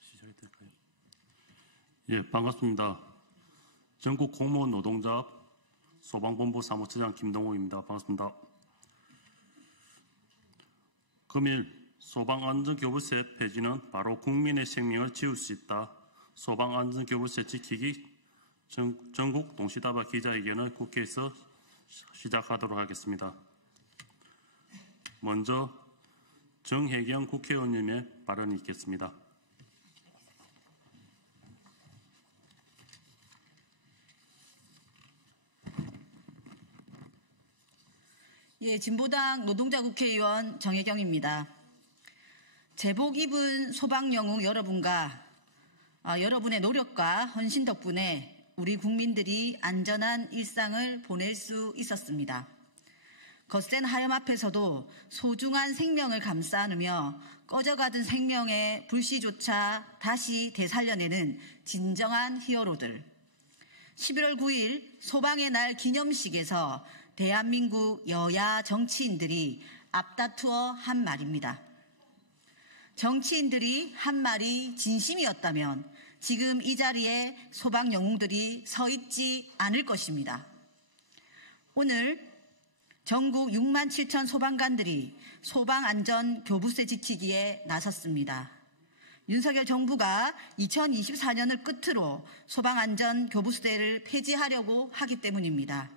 시작이 될까요? 예, 반갑습니다. 전국 공무원 노동자 소방본부 사무처장 김동호입니다. 반갑습니다. 금일 소방안전교부세 폐지는 바로 국민의 생명을 지울 수 있다. 소방안전교부세 지키기 전국 동시다발 기자회견을 국회에서 시작하도록 하겠습니다. 먼저 정혜경 국회의원님의 발언이 있겠습니다. 예, 진보당 노동자 국회의원 정혜경입니다. 제복 입은 소방영웅 여러분과 여러분의 노력과 헌신 덕분에 우리 국민들이 안전한 일상을 보낼 수 있었습니다. 거센 하염 앞에서도 소중한 생명을 감싸 안으며 꺼져가던 생명의 불씨조차 다시 되살려내는 진정한 히어로들. 11월 9일 소방의 날 기념식에서 대한민국 여야 정치인들이 앞다투어 한 말입니다. 정치인들이 한 말이 진심이었다면 지금 이 자리에 소방 영웅들이 서 있지 않을 것입니다. 오늘 전국 6만 7천 소방관들이 소방안전교부세 지키기에 나섰습니다. 윤석열 정부가 2024년을 끝으로 소방안전교부세를 폐지하려고 하기 때문입니다.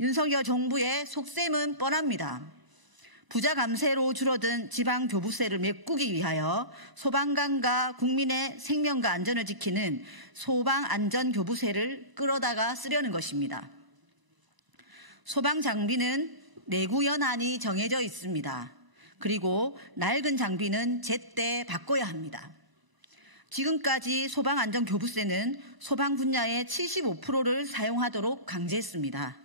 윤석열 정부의 속셈은 뻔합니다. 부자 감세로 줄어든 지방 교부세를 메꾸기 위하여 소방관과 국민의 생명과 안전을 지키는 소방안전교부세를 끌어다가 쓰려는 것입니다. 소방장비는 내구연한이 정해져 있습니다. 그리고 낡은 장비는 제때 바꿔야 합니다. 지금까지 소방안전교부세는 소방 분야의 75%를 사용하도록 강제했습니다.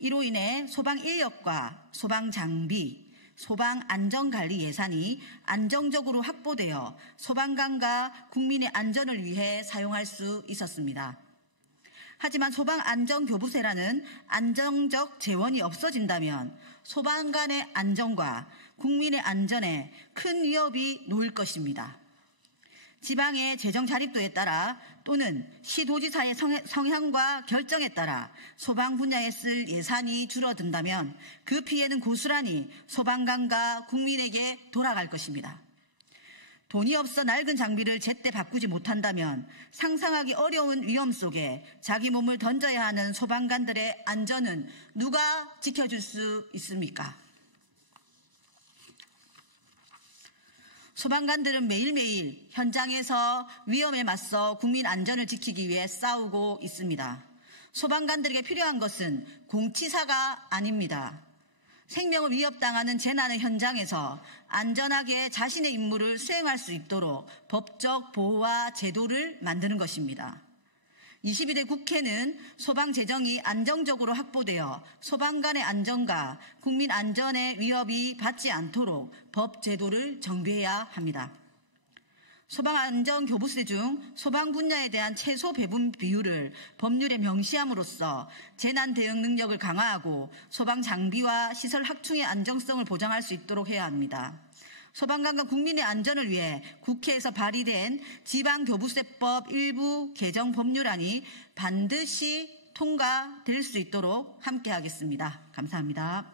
이로 인해 소방 인력과 소방 장비, 소방 안전관리 예산이 안정적으로 확보되어 소방관과 국민의 안전을 위해 사용할 수 있었습니다. 하지만 소방안전교부세라는 안정적 재원이 없어진다면 소방관의 안전과 국민의 안전에 큰 위협이 놓일 것입니다. 지방의 재정 자립도에 따라 또는 시도지사의 성향과 결정에 따라 소방 분야에 쓸 예산이 줄어든다면 그 피해는 고스란히 소방관과 국민에게 돌아갈 것입니다. 돈이 없어 낡은 장비를 제때 바꾸지 못한다면 상상하기 어려운 위험 속에 자기 몸을 던져야 하는 소방관들의 안전은 누가 지켜줄 수 있습니까? 소방관들은 매일매일 현장에서 위험에 맞서 국민 안전을 지키기 위해 싸우고 있습니다. 소방관들에게 필요한 것은 공치사가 아닙니다. 생명을 위협당하는 재난의 현장에서 안전하게 자신의 임무를 수행할 수 있도록 법적 보호와 제도를 만드는 것입니다. 22대 국회는 소방 재정이 안정적으로 확보되어 소방관의 안전과 국민 안전의 위협이 받지 않도록 법 제도를 정비해야 합니다. 소방안전교부세 중 소방 분야에 대한 최소 배분 비율을 법률에 명시함으로써 재난 대응 능력을 강화하고 소방 장비와 시설 확충의 안정성을 보장할 수 있도록 해야 합니다. 소방관과 국민의 안전을 위해 국회에서 발의된 지방교부세법 일부 개정 법률안이 반드시 통과될 수 있도록 함께하겠습니다. 감사합니다.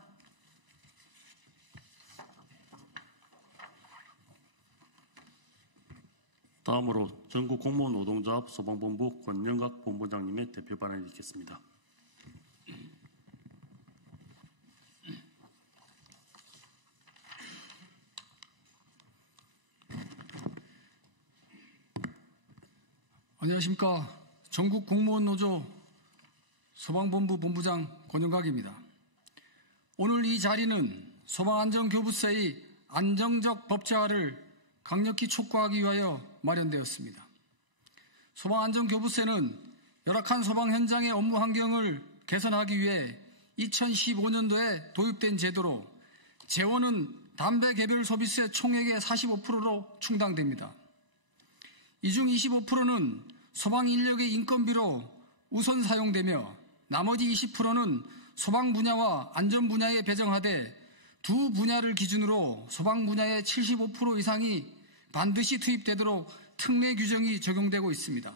다음으로 전국 공무원 노동조합 소방본부 권영각 본부장님의 대표 발언을 읽겠습니다. 안녕하십니까. 전국 공무원 노조 소방본부 본부장 권영각입니다. 오늘 이 자리는 소방안전교부세의 안정적 법제화를 강력히 촉구하기 위하여 마련되었습니다. 소방안전교부세는 열악한 소방 현장의 업무 환경을 개선하기 위해 2015년도에 도입된 제도로 재원은 담배 개별 소비세 총액의 45%로 충당됩니다. 이 중 25%는 소방 인력의 인건비로 우선 사용되며 나머지 20%는 소방 분야와 안전 분야에 배정하되 두 분야를 기준으로 소방 분야의 75% 이상이 반드시 투입되도록 특례 규정이 적용되고 있습니다.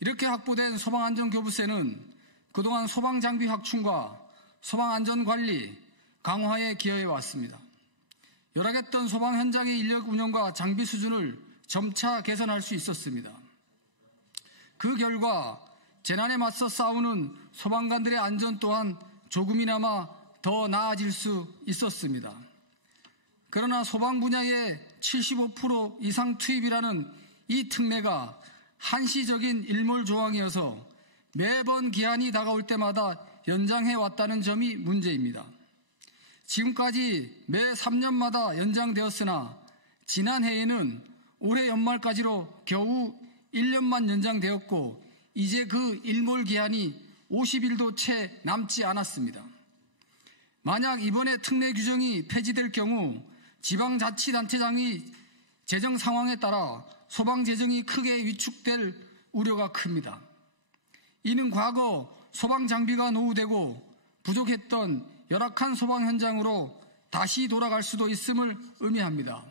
이렇게 확보된 소방안전교부세는 그동안 소방장비 확충과 소방안전관리 강화에 기여해 왔습니다. 열악했던 소방 현장의 인력 운영과 장비 수준을 점차 개선할 수 있었습니다. 그 결과 재난에 맞서 싸우는 소방관들의 안전 또한 조금이나마 더 나아질 수 있었습니다. 그러나 소방 분야의 75% 이상 투입이라는 이 특례가 한시적인 일몰 조항이어서 매번 기한이 다가올 때마다 연장해 왔다는 점이 문제입니다. 지금까지 매 3년마다 연장되었으나 지난해에는 올해 연말까지로 겨우 1년만 연장되었고 이제 그 일몰 기한이 50일도 채 남지 않았습니다. 만약 이번에 특례 규정이 폐지될 경우 지방자치단체장이 재정 상황에 따라 소방 재정이 크게 위축될 우려가 큽니다. 이는 과거 소방 장비가 노후되고 부족했던 열악한 소방 현장으로 다시 돌아갈 수도 있음을 의미합니다.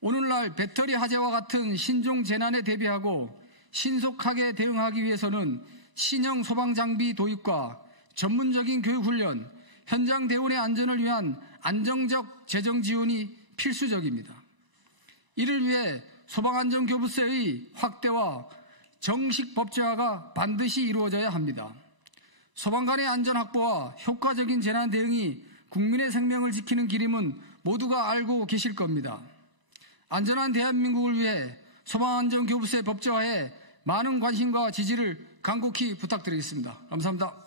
오늘날 배터리 화재와 같은 신종 재난에 대비하고 신속하게 대응하기 위해서는 신형 소방 장비 도입과 전문적인 교육 훈련, 현장 대원의 안전을 위한 안정적 재정 지원이 필수적입니다. 이를 위해 소방안전교부세의 확대와 정식 법제화가 반드시 이루어져야 합니다. 소방관의 안전 확보와 효과적인 재난 대응이 국민의 생명을 지키는 길임은 모두가 알고 계실 겁니다. 안전한 대한민국을 위해 소방안전교부세 법제화에 많은 관심과 지지를 간곡히 부탁드리겠습니다. 감사합니다.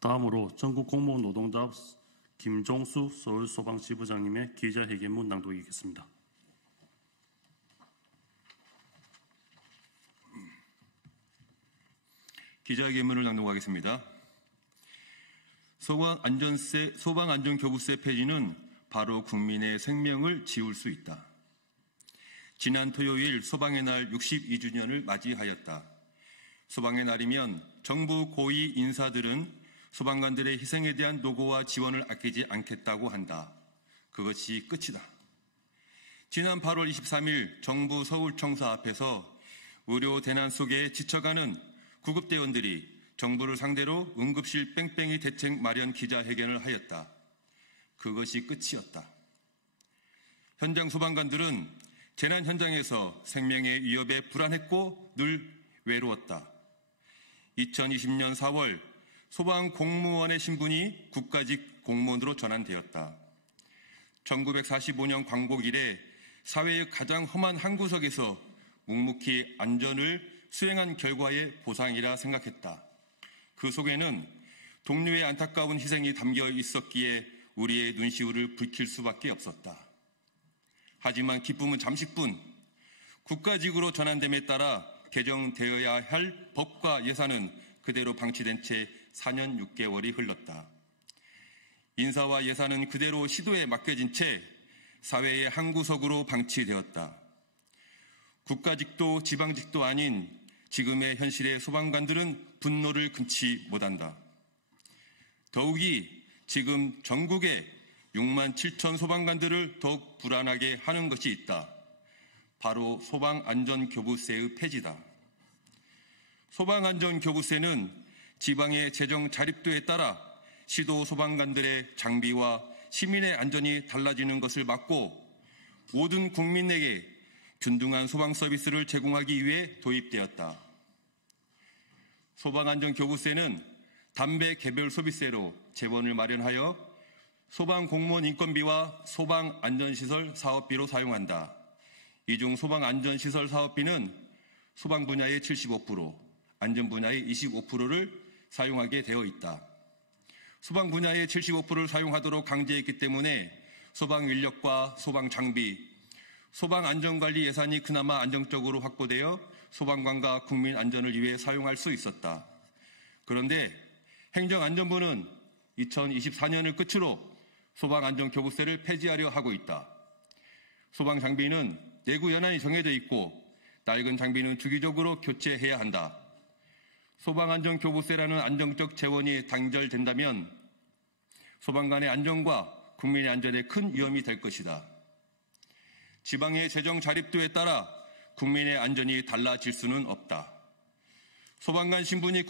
다음으로 전국 공무원 노동조합 김종수 서울소방지부장님의 기자회견문 낭독이겠습니다. 기자회견문을 낭독하겠습니다. 소방안전교부세 폐지는 바로 국민의 생명을 지울 수 있다. 지난 토요일 소방의 날 62주년을 맞이하였다. 소방의 날이면 정부 고위 인사들은 소방관들의 희생에 대한 노고와 지원을 아끼지 않겠다고 한다. 그것이 끝이다. 지난 8월 23일 정부 서울청사 앞에서 의료 대난 속에 지쳐가는 구급대원들이 정부를 상대로 응급실 뺑뺑이 대책 마련 기자회견을 하였다. 그것이 끝이었다. 현장 소방관들은 재난 현장에서 생명의 위협에 불안했고 늘 외로웠다. 2020년 4월 소방 공무원의 신분이 국가직 공무원으로 전환되었다. 1945년 광복 이래 사회의 가장 험한 한 구석에서 묵묵히 안전을 수행한 결과의 보상이라 생각했다. 그 속에는 동료의 안타까운 희생이 담겨 있었기에 우리의 눈시울을 붉힐 수밖에 없었다. 하지만 기쁨은 잠시뿐. 국가직으로 전환됨에 따라 개정되어야 할 법과 예산은 그대로 방치된 채 4년 6개월이 흘렀다. 인사와 예산은 그대로 시도에 맡겨진 채 사회의 한 구석으로 방치되었다. 국가직도 지방직도 아닌 지금의 현실의 소방관들은 분노를 금치 못한다. 더욱이 지금 전국에 6만 7천 소방관들을 더욱 불안하게 하는 것이 있다. 바로 소방안전교부세의 폐지다. 소방안전교부세는 지방의 재정 자립도에 따라 시도 소방관들의 장비와 시민의 안전이 달라지는 것을 막고 모든 국민에게 균등한 소방 서비스를 제공하기 위해 도입되었다. 소방안전교부세는 담배 개별 소비세로 재원을 마련하여 소방공무원 인건비와 소방안전시설 사업비로 사용한다. 이 중 소방안전시설 사업비는 소방 분야의 75%, 안전 분야의 25%를 사용하게 되어 있다. 소방 분야의 75%를 사용하도록 강제했기 때문에 소방 인력과 소방 장비, 소방 안전관리 예산이 그나마 안정적으로 확보되어 소방관과 국민 안전을 위해 사용할 수 있었다. 그런데 행정안전부는 2024년을 끝으로 소방안전교부세를 폐지하려 하고 있다. 소방 장비는 내구 연한이 정해져 있고 낡은 장비는 주기적으로 교체해야 한다. 소방안전교부세라는 안정적 재원이 단절된다면 소방관의 안전과 국민의 안전에 큰 위험이 될 것이다. 지방의 재정 자립도에 따라 국민의 안전이 달라질 수는 없다. 소방관 신분이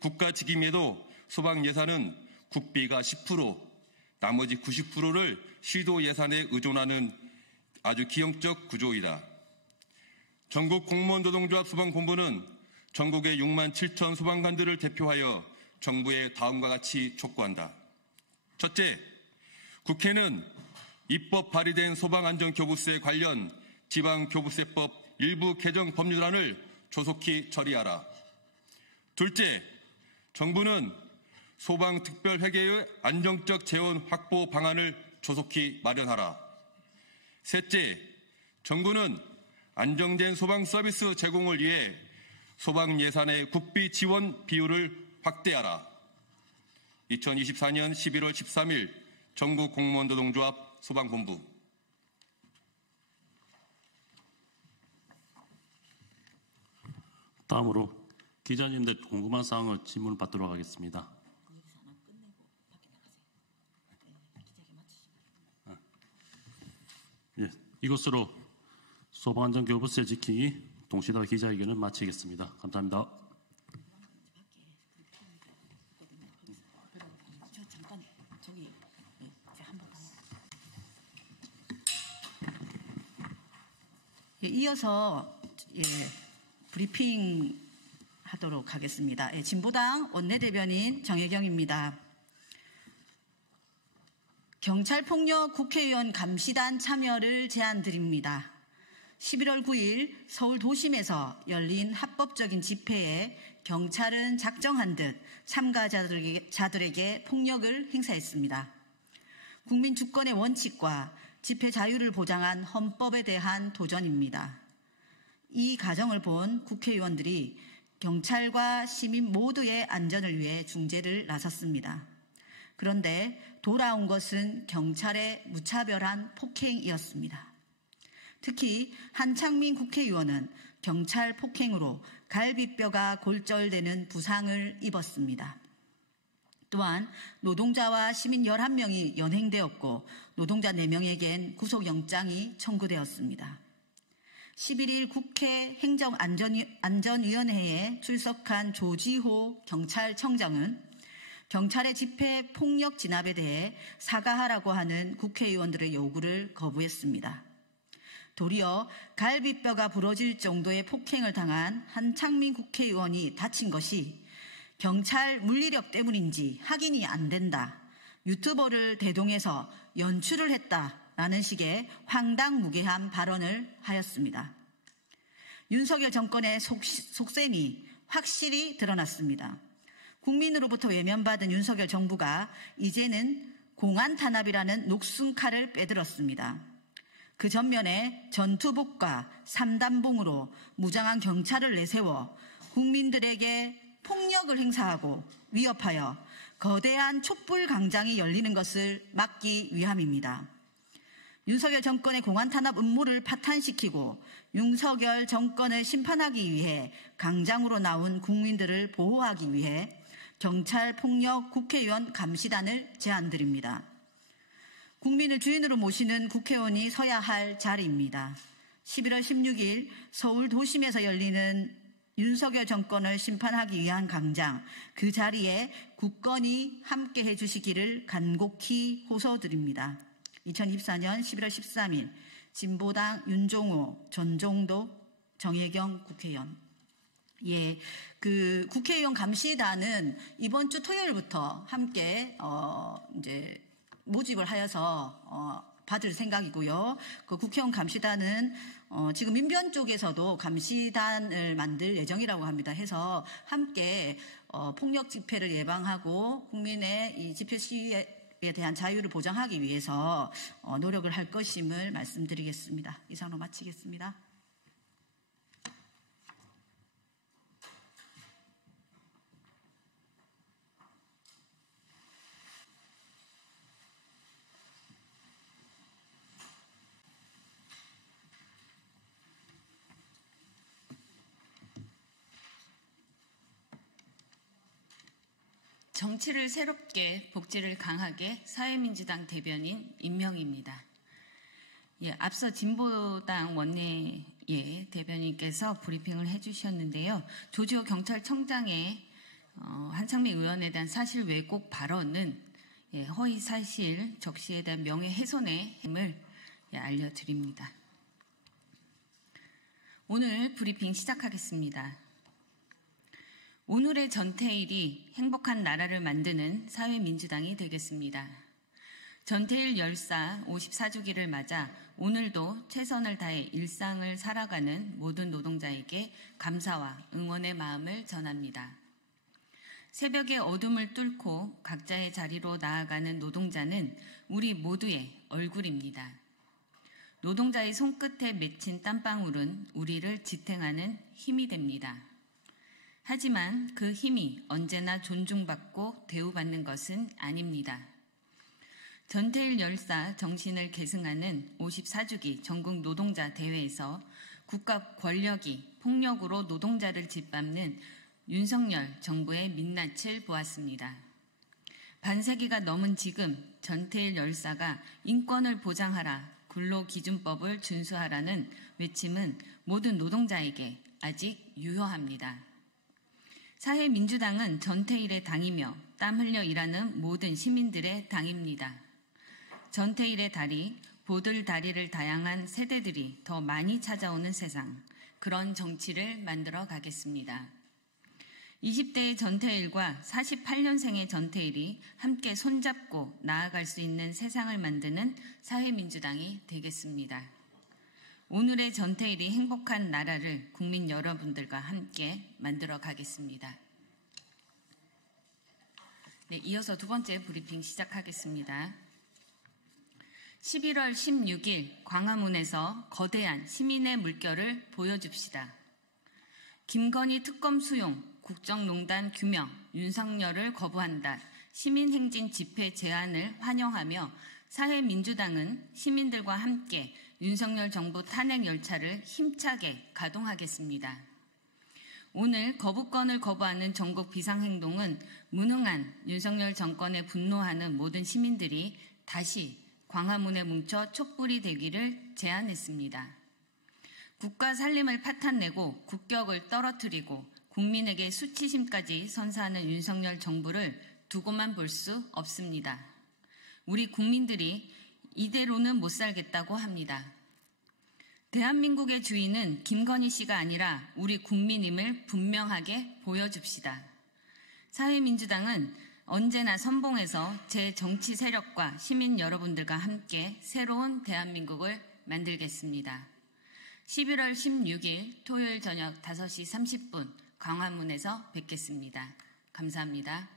국가직임에도 소방 예산은 국비가 10%, 나머지 90%를 시도 예산에 의존하는 아주 기형적 구조이다. 전국 공무원 노동조합 소방본부는 전국의 6만 7천 소방관들을 대표하여 정부에 다음과 같이 촉구한다. 첫째, 국회는 입법 발의된 소방안전교부세 관련 지방교부세법 일부 개정 법률안을 조속히 처리하라. 둘째, 정부는 소방특별회계의 안정적 재원 확보 방안을 조속히 마련하라. 셋째, 정부는 안정된 소방 서비스 제공을 위해 소방 예산의 국비 지원 비율을 확대하라. 2024년 11월 13일 전국 공무원 노동조합 소방본부. 다음으로 기자님들 궁금한 사항을 질문 받도록 하겠습니다. 예, 이것으로 소방안전교부세 지키기 동시다 기자회견을 마치겠습니다. 감사합니다. 이어서 브리핑 하도록 하겠습니다. 진보당 원내대변인 정혜경입니다. 경찰폭력 국회의원 감시단 참여를 제안드립니다. 11월 9일 서울 도심에서 열린 합법적인 집회에 경찰은 작정한 듯 참가자들에게 폭력을 행사했습니다. 국민 주권의 원칙과 집회 자유를 보장한 헌법에 대한 도전입니다. 이 과정을 본 국회의원들이 경찰과 시민 모두의 안전을 위해 중재를 나섰습니다. 그런데 돌아온 것은 경찰의 무차별한 폭행이었습니다. 특히 한창민 국회의원은 경찰 폭행으로 갈비뼈가 골절되는 부상을 입었습니다. 또한 노동자와 시민 11명이 연행되었고 노동자 4명에겐 구속영장이 청구되었습니다. 11일 국회 행정안전위원회에 출석한 조지호 경찰청장은 경찰의 집회 폭력 진압에 대해 사과하라고 하는 국회의원들의 요구를 거부했습니다. 도리어 갈비뼈가 부러질 정도의 폭행을 당한 한창민 국회의원이 다친 것이 경찰 물리력 때문인지 확인이 안 된다. 유튜버를 대동해서 연출을 했다라는 식의 황당무계한 발언을 하였습니다. 윤석열 정권의 속셈이 확실히 드러났습니다. 국민으로부터 외면받은 윤석열 정부가 이제는 공안 탄압이라는 녹슨칼을 빼들었습니다. 그 전면에 전투복과 3단봉으로 무장한 경찰을 내세워 국민들에게 폭력을 행사하고 위협하여 거대한 촛불 광장이 열리는 것을 막기 위함입니다. 윤석열 정권의 공안 탄압 음모를 파탄시키고 윤석열 정권을 심판하기 위해 광장으로 나온 국민들을 보호하기 위해 경찰폭력 국회의원 감시단을 제안드립니다. 국민을 주인으로 모시는 국회의원이 서야 할 자리입니다. 11월 16일 서울 도심에서 열리는 윤석열 정권을 심판하기 위한 광장, 그 자리에 굳건히 함께 해주시기를 간곡히 호소드립니다. 2024년 11월 13일 진보당 윤종호, 전종도, 정혜경 국회의원. 그 국회의원 감시단은 이번 주 토요일부터 함께 이제 모집을 하여서 받을 생각이고요. 그 국회의원 감시단은 지금 민변 쪽에서도 감시단을 만들 예정이라고 합니다. 해서 함께 폭력 집회를 예방하고 국민의 이 집회 시위에 대한 자유를 보장하기 위해서 노력을 할 것임을 말씀드리겠습니다. 이상으로 마치겠습니다. 정치를 새롭게 복지를 강하게 사회민주당 대변인 임명입니다. 앞서 진보당 원내의 대변인께서 브리핑을 해주셨는데요. 조지호 경찰청장의 한창민 의원에 대한 사실 왜곡 발언은 허위 사실 적시에 대한 명예훼손의 힘을 알려드립니다. 오늘 브리핑 시작하겠습니다. 오늘의 전태일이 행복한 나라를 만드는 사회민주당이 되겠습니다. 전태일 열사 54주기를 맞아 오늘도 최선을 다해 일상을 살아가는 모든 노동자에게 감사와 응원의 마음을 전합니다. 새벽의 어둠을 뚫고 각자의 자리로 나아가는 노동자는 우리 모두의 얼굴입니다. 노동자의 손끝에 맺힌 땀방울은 우리를 지탱하는 힘이 됩니다. 하지만 그 힘이 언제나 존중받고 대우받는 것은 아닙니다. 전태일 열사 정신을 계승하는 54주기 전국 노동자 대회에서 국가 권력이 폭력으로 노동자를 짓밟는 윤석열 정부의 민낯을 보았습니다. 반세기가 넘은 지금 전태일 열사가 인권을 보장하라, 근로기준법을 준수하라는 외침은 모든 노동자에게 아직 유효합니다. 사회민주당은 전태일의 당이며 땀 흘려 일하는 모든 시민들의 당입니다. 전태일의 다리, 보들다리를 다양한 세대들이 더 많이 찾아오는 세상, 그런 정치를 만들어 가겠습니다. 20대의 전태일과 48년생의 전태일이 함께 손잡고 나아갈 수 있는 세상을 만드는 사회민주당이 되겠습니다. 오늘의 전태일이 행복한 나라를 국민 여러분들과 함께 만들어 가겠습니다. 이어서 두 번째 브리핑 시작하겠습니다. 11월 16일 광화문에서 거대한 시민의 물결을 보여줍시다. 김건희 특검 수용, 국정농단 규명, 윤석열을 거부한다. 시민행진 집회 제안을 환영하며 사회민주당은 시민들과 함께 윤석열 정부 탄핵 열차를 힘차게 가동하겠습니다. 오늘 거부권을 거부하는 전국 비상행동은 무능한 윤석열 정권에 분노하는 모든 시민들이 다시 광화문에 뭉쳐 촛불이 되기를 제안했습니다. 국가 살림을 파탄내고 국격을 떨어뜨리고 국민에게 수치심까지 선사하는 윤석열 정부를 두고만 볼 수 없습니다. 우리 국민들이 이대로는 못 살겠다고 합니다. 대한민국의 주인은 김건희 씨가 아니라 우리 국민임을 분명하게 보여줍시다. 사회민주당은 언제나 선봉해서 제 정치 세력과 시민 여러분들과 함께 새로운 대한민국을 만들겠습니다. 11월 16일 토요일 저녁 5시 30분 광화문에서 뵙겠습니다. 감사합니다.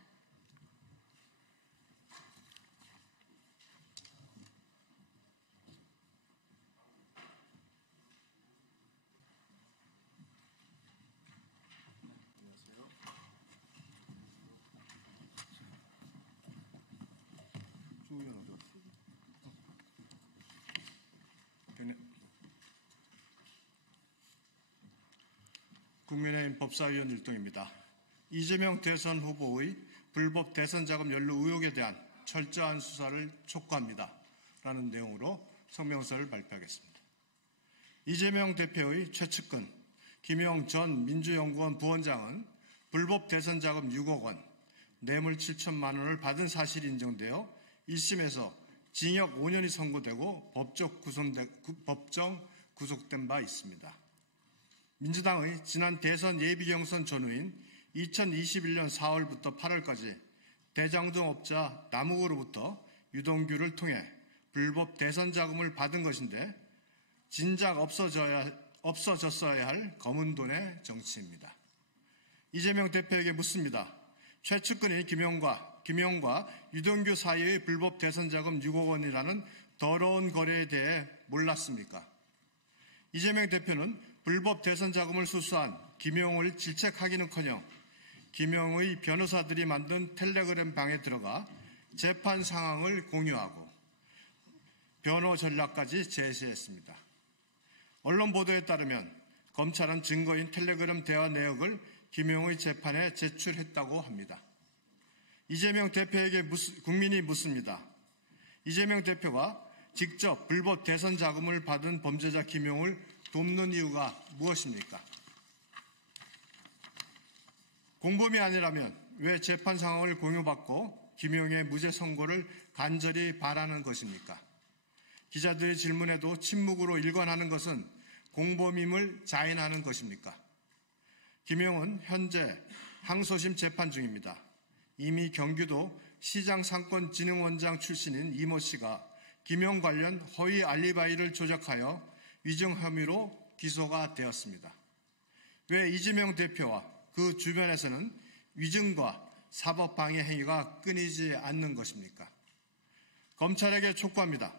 국민의힘 법사위원 일동입니다. 이재명 대선 후보의 불법 대선 자금 연루 의혹에 대한 철저한 수사를 촉구합니다. 라는 내용으로 성명서를 발표하겠습니다. 이재명 대표의 최측근 김용 전 민주연구원 부원장은 불법 대선 자금 6억 원, 뇌물 7천만 원을 받은 사실이 인정되어 1심에서 징역 5년이 선고되고 법정 구속된 바 있습니다. 민주당의 지난 대선 예비경선 전후인 2021년 4월부터 8월까지 대장동업자 남욱으로부터 유동규를 통해 불법 대선 자금을 받은 것인데 진작 없어졌어야 할 검은 돈의 정치입니다. 이재명 대표에게 묻습니다. 최측근인 김용과 유동규 사이의 불법 대선 자금 6억 원이라는 더러운 거래에 대해 몰랐습니까? 이재명 대표는 불법 대선 자금을 수수한 김용을 질책하기는커녕 김용의 변호사들이 만든 텔레그램 방에 들어가 재판 상황을 공유하고 변호 전략까지 제시했습니다. 언론 보도에 따르면 검찰은 증거인 텔레그램 대화 내역을 김용의 재판에 제출했다고 합니다. 이재명 대표에게 국민이 묻습니다. 이재명 대표가 직접 불법 대선 자금을 받은 범죄자 김용을 돕는 이유가 무엇입니까? 공범이 아니라면 왜 재판 상황을 공유받고 김용의 무죄 선고를 간절히 바라는 것입니까? 기자들의 질문에도 침묵으로 일관하는 것은 공범임을 자인하는 것입니까? 김용은 현재 항소심 재판 중입니다. 이미 경기도 시장상권진흥원장 출신인 이모 씨가 김용 관련 허위 알리바이를 조작하여 위증 혐의로 기소가 되었습니다. 왜 이재명 대표와 그 주변에서는 위증과 사법방해 행위가 끊이지 않는 것입니까? 검찰에게 촉구합니다.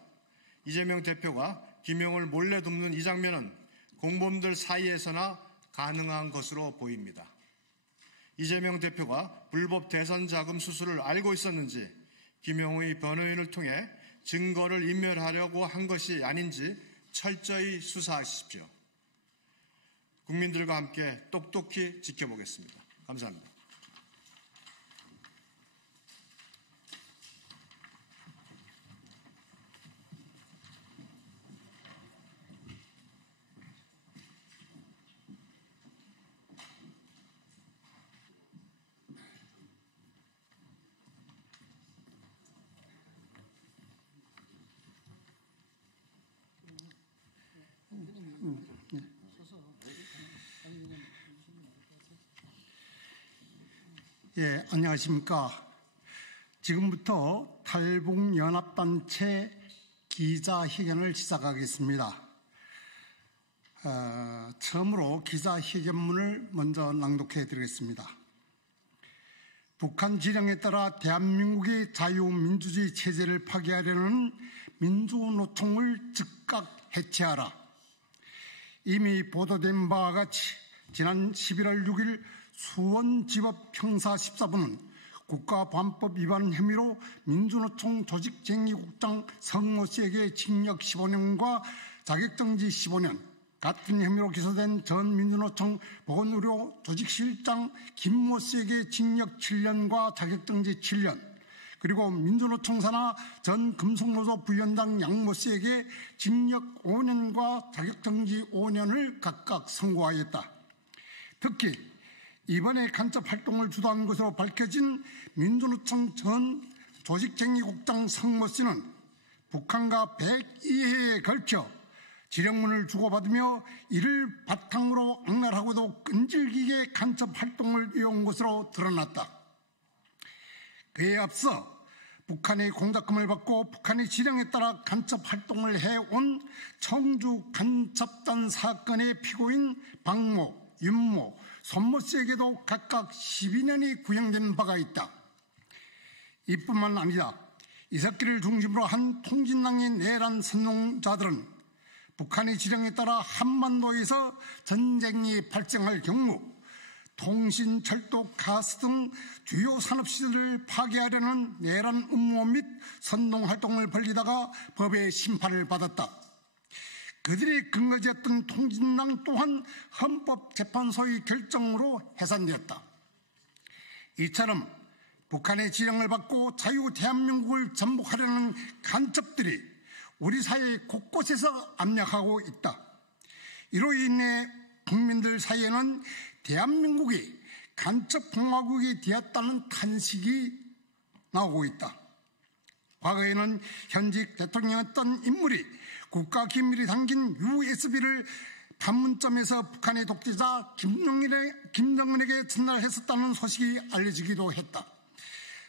이재명 대표가 김용을 몰래 돕는 이 장면은 공범들 사이에서나 가능한 것으로 보입니다. 이재명 대표가 불법 대선 자금 수수를 알고 있었는지 김용의 변호인을 통해 증거를 인멸하려고 한 것이 아닌지 철저히 수사하십시오. 국민들과 함께 똑똑히 지켜보겠습니다. 감사합니다. 예, 안녕하십니까. 지금부터 탈북연합단체 기자회견을 시작하겠습니다. 처음으로 기자회견문을 먼저 낭독해 드리겠습니다. 북한 지령에 따라 대한민국의 자유민주주의 체제를 파괴하려는 민주노총을 즉각 해체하라. 이미 보도된 바와 같이 지난 11월 6일 수원지법 형사 14부는 국가보안법 위반 혐의로 민주노총 조직쟁의국장 성모 씨에게 징역 15년과 자격정지 15년, 같은 혐의로 기소된 전 민주노총 보건의료 조직실장 김모 씨에게 징역 7년과 자격정지 7년, 그리고 민주노총 산하 전 금속노조 부위원장 양모 씨에게 징역 5년과 자격정지 5년을 각각 선고하였다. 특히 이번에 간첩 활동을 주도한 것으로 밝혀진 민주노총 전 조직쟁의국장 성모 씨는 북한과 102회에 걸쳐 지령문을 주고받으며 이를 바탕으로 악랄하고도 끈질기게 간첩 활동을 이어온 것으로 드러났다. 그에 앞서 북한의 공작금을 받고 북한의 지령에 따라 간첩 활동을 해온 청주 간첩단 사건의 피고인 박모, 윤모, 손모 씨에게도 각각 12년이 구형된 바가 있다. 이뿐만 아니라 이석기를 중심으로 한 통진당의 내란 선동자들은 북한의 지령에 따라 한반도에서 전쟁이 발생할 경우 통신, 철도, 가스 등 주요 산업시설을 파괴하려는 내란 음모 및 선동활동을 벌이다가 법의 심판을 받았다. 그들이 근거지였던 통진당 또한 헌법재판소의 결정으로 해산되었다. 이처럼 북한의 지령을 받고 자유 대한민국을 전복하려는 간첩들이 우리 사회 곳곳에서 압력하고 있다. 이로 인해 국민들 사이에는 대한민국이 간첩공화국이 되었다는 탄식이 나오고 있다. 과거에는 현직 대통령이었던 인물이 국가기밀이 담긴 USB를 판문점에서 북한의 독재자 김정은에게 전달했었다는 소식이 알려지기도 했다.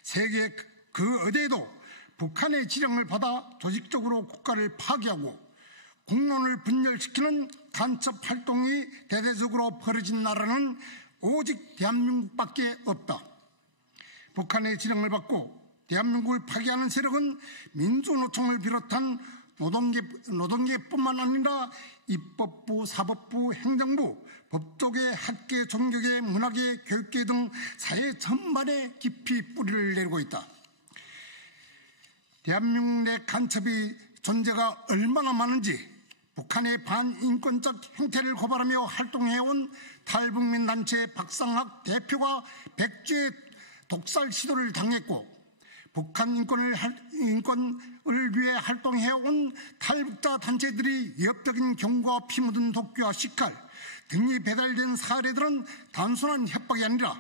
세계 그 어디에도 북한의 지령을 받아 조직적으로 국가를 파괴하고 국론을 분열시키는 간첩 활동이 대대적으로 벌어진 나라는 오직 대한민국밖에 없다. 북한의 지령을 받고 대한민국을 파괴하는 세력은 민주노총을 비롯한 노동계뿐만 아니라 입법부, 사법부, 행정부, 법조계, 학계, 종교계, 문화계, 교육계 등 사회 전반에 깊이 뿌리를 내리고 있다. 대한민국 내 간첩이 존재가 얼마나 많은지 북한의 반인권적 행태를 고발하며 활동해온 탈북민 단체 박상학 대표가 백주의 독살 시도를 당했고, 북한 인권을 위해 활동해온 탈북자 단체들이 위협적인 경고와 피 묻은 도끼와 식칼 등이 배달된 사례들은 단순한 협박이 아니라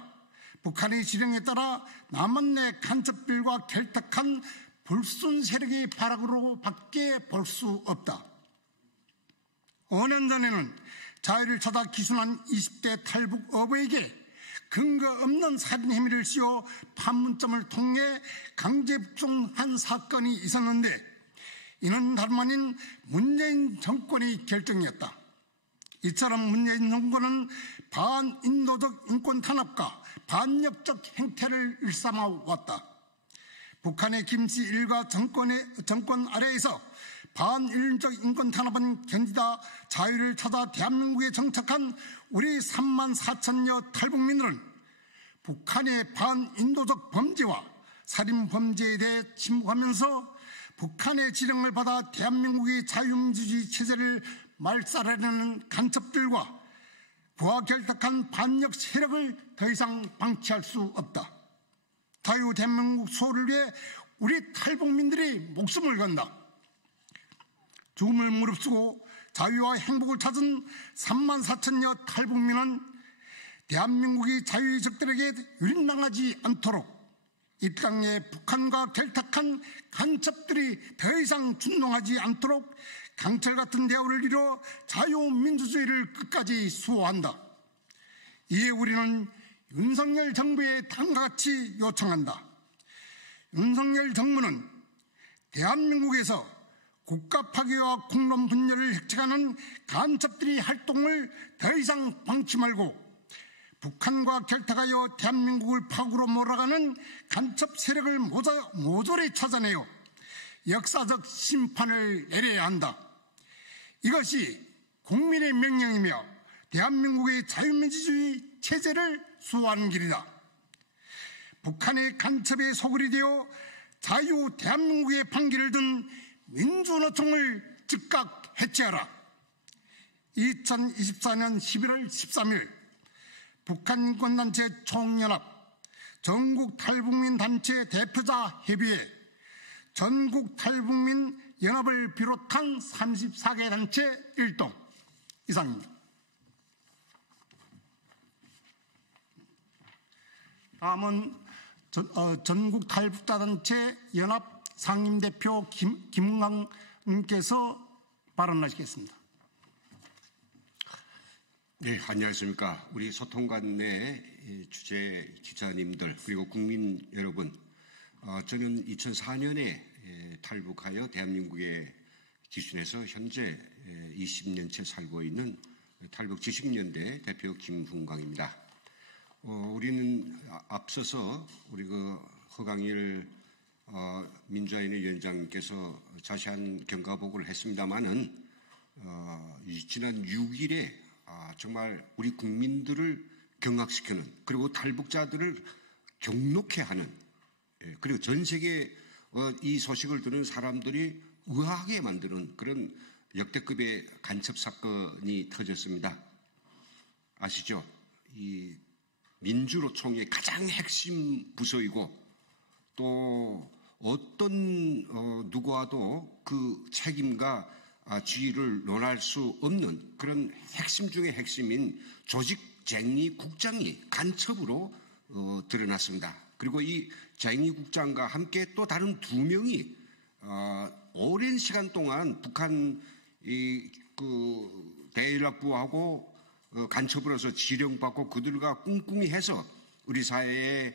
북한의 지령에 따라 남한 내 간첩들과 결탁한 불순 세력의 발악으로 밖에 볼 수 없다. 5년 전에는 자유를 찾아 기순한 20대 탈북 어부에게 근거 없는 살인 혐의를 씌워 판문점을 통해 강제 북송한 사건이 있었는데, 이는 다름 아닌 문재인 정권의 결정이었다. 이처럼 문재인 정권은 반인도적 인권 탄압과 반역적 행태를 일삼아 왔다. 북한의 김씨 일가 정권 아래에서 반인륜적 인권 탄압은 견디다 자유를 찾아 대한민국에 정착한 우리 3만 4천여 탈북민들은 북한의 반인도적 범죄와 살인 범죄에 대해 침묵하면서 북한의 지령을 받아 대한민국의 자유민주주의 체제를 말살하려는 간첩들과 그와 결탁한 반역 세력을 더 이상 방치할 수 없다. 자유 대한민국 수호를 위해 우리 탈북민들이 목숨을 건다. 죽음을 무릅쓰고 자유와 행복을 찾은 3만 4천여 탈북민은 대한민국이 자유의 적들에게 유린당하지 않도록 이 땅에 북한과 결탁한 간첩들이 더 이상 준동하지 않도록 강철 같은 대우를 이뤄 자유민주주의를 끝까지 수호한다. 이에 우리는 윤석열 정부에 다음과 같이 요청한다. 윤석열 정부는 대한민국에서 국가 파괴와 국론 분열을 획책하는 간첩들이 활동을 더 이상 방치 말고 북한과 결탁하여 대한민국을 파국으로 몰아가는 간첩 세력을 모조리 찾아내어 역사적 심판을 내려야 한다. 이것이 국민의 명령이며 대한민국의 자유민주주의 체제를 수호하는 길이다. 북한의 간첩에 소굴이 되어 자유 대한민국의 반기를 든 민주노총을 즉각 해체하라. 2024년 11월 13일 북한 인권단체 총연합 전국 탈북민 단체 대표자 협의회 전국 탈북민 연합을 비롯한 34개 단체 일동 이상입니다. 다음은 전국 탈북자단체 연합 상임대표 김웅강님께서 발언하시겠습니다. 네, 안녕하십니까. 우리 소통관 내 주재 기자님들 그리고 국민 여러분, 저는 2004년에 탈북하여 대한민국의 기준에서 현재 20년째 살고 있는 탈북 지식연대 대표 김웅강입니다. 우리는 앞서서 우리 허강일 민주화인의 위원장님께서 자세한 경과보고를 했습니다마는 지난 6일에 정말 우리 국민들을 경악시키는 그리고 탈북자들을 경록해 하는 그리고 전 세계 이 소식을 들은 사람들이 의아하게 만드는 그런 역대급의 간첩 사건이 터졌습니다. 아시죠? 이 민주노총의 가장 핵심 부서이고 또 어떤 누구와도 그 책임과 지위를 논할 수 없는 그런 핵심 중의 핵심인 조직쟁의 국장이 간첩으로 드러났습니다. 그리고 이 쟁의 국장과 함께 또 다른 2명이 오랜 시간 동안 북한 대연락부하고 간첩으로서 지령받고 그들과 꿍꿍이 해서 우리 사회에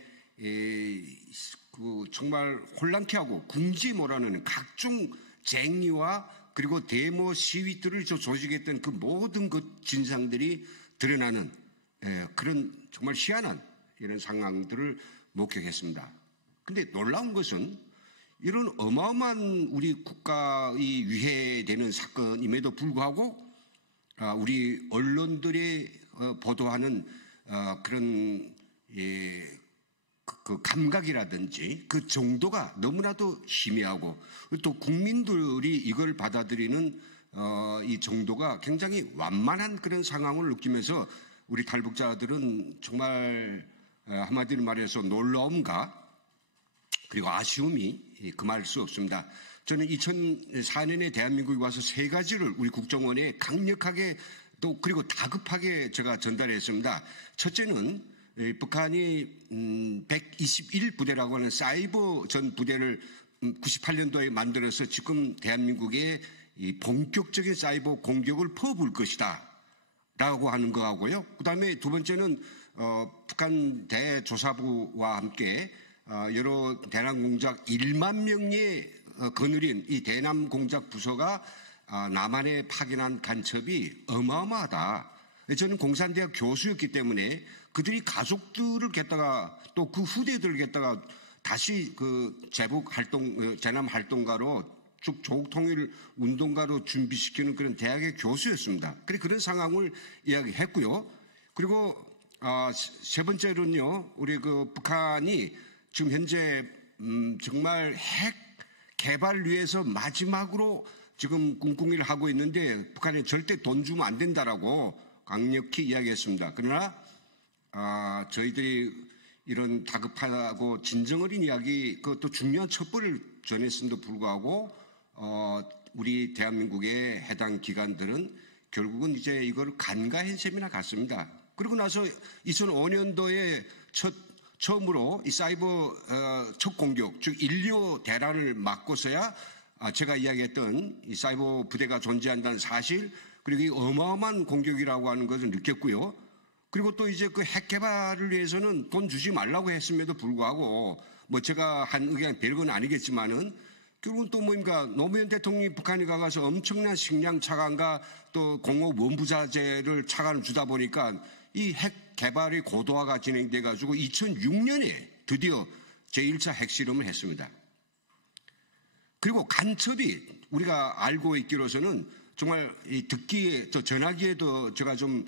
정말 혼란케 하고 궁지에 몰아넣는 각종 쟁의와 그리고 데모 시위들을 조직했던 그 모든 진상들이 드러나는 그런 정말 희한한 이런 상황들을 목격했습니다. 그런데 놀라운 것은 이런 어마어마한 우리 국가의 위해되는 사건임에도 불구하고 우리 언론들이 보도하는 그런 그 감각이라든지 그 정도가 너무나도 희미하고 또 국민들이 이걸 받아들이는 이 정도가 굉장히 완만한 그런 상황을 느끼면서 우리 탈북자들은 정말 한마디로 말해서 놀라움과 그리고 아쉬움이 금할 수 없습니다. 저는 2004년에 대한민국에 와서 3가지를 우리 국정원에 강력하게 또 그리고 다급하게 제가 전달했습니다. 첫째는 북한이 121부대라고 하는 사이버 전 부대를 98년도에 만들어서 지금 대한민국에 이 본격적인 사이버 공격을 퍼부을 것이다 라고 하는 거하고요. 그 다음에 2번째는 북한 대조사부와 함께 여러 대남 공작 1만 명의 거느린 이 대남 공작 부서가 남한에 파견한 간첩이 어마어마하다. 저는 공산대학 교수였기 때문에 그들이 가족들을 갖다가 또 그 후대들을 갖다가 다시 그 제북 활동, 제남 활동가로 쭉 조국 통일 운동가로 준비시키는 그런 대학의 교수였습니다. 그런 상황을 이야기했고요. 그리고 세 번째로는요, 우리 그 북한이 지금 현재 정말 핵 개발 위해서 마지막으로 지금 꿍꿍이를 하고 있는데 북한이 절대 돈 주면 안 된다라고 강력히 이야기했습니다. 그러나 저희들이 이런 다급하고 진정 어린 이야기, 그것도 중요한 첩보를 전했음에도 불구하고 우리 대한민국의 해당 기관들은 결국은 이제 이걸 간과한 셈이나 같습니다. 그리고 나서 2005년도에 처음으로 이 사이버 첫 공격, 즉 인류 대란을 막고서야 제가 이야기했던 이 사이버 부대가 존재한다는 사실, 그리고 이 어마어마한 공격이라고 하는 것을 느꼈고요. 그리고 또 이제 그 핵 개발을 위해서는 돈 주지 말라고 했음에도 불구하고 뭐 제가 한 의견 별건 아니겠지만은 결국은 또 뭡니까? 노무현 대통령이 북한에 가서 엄청난 식량 차관과 또 공업 원부자재를 차관을 주다 보니까 이 핵 개발의 고도화가 진행돼 가지고 2006년에 드디어 제1차 핵실험을 했습니다. 그리고 간첩이 우리가 알고 있기로서는 정말 이 듣기에, 저 전하기에도 제가 좀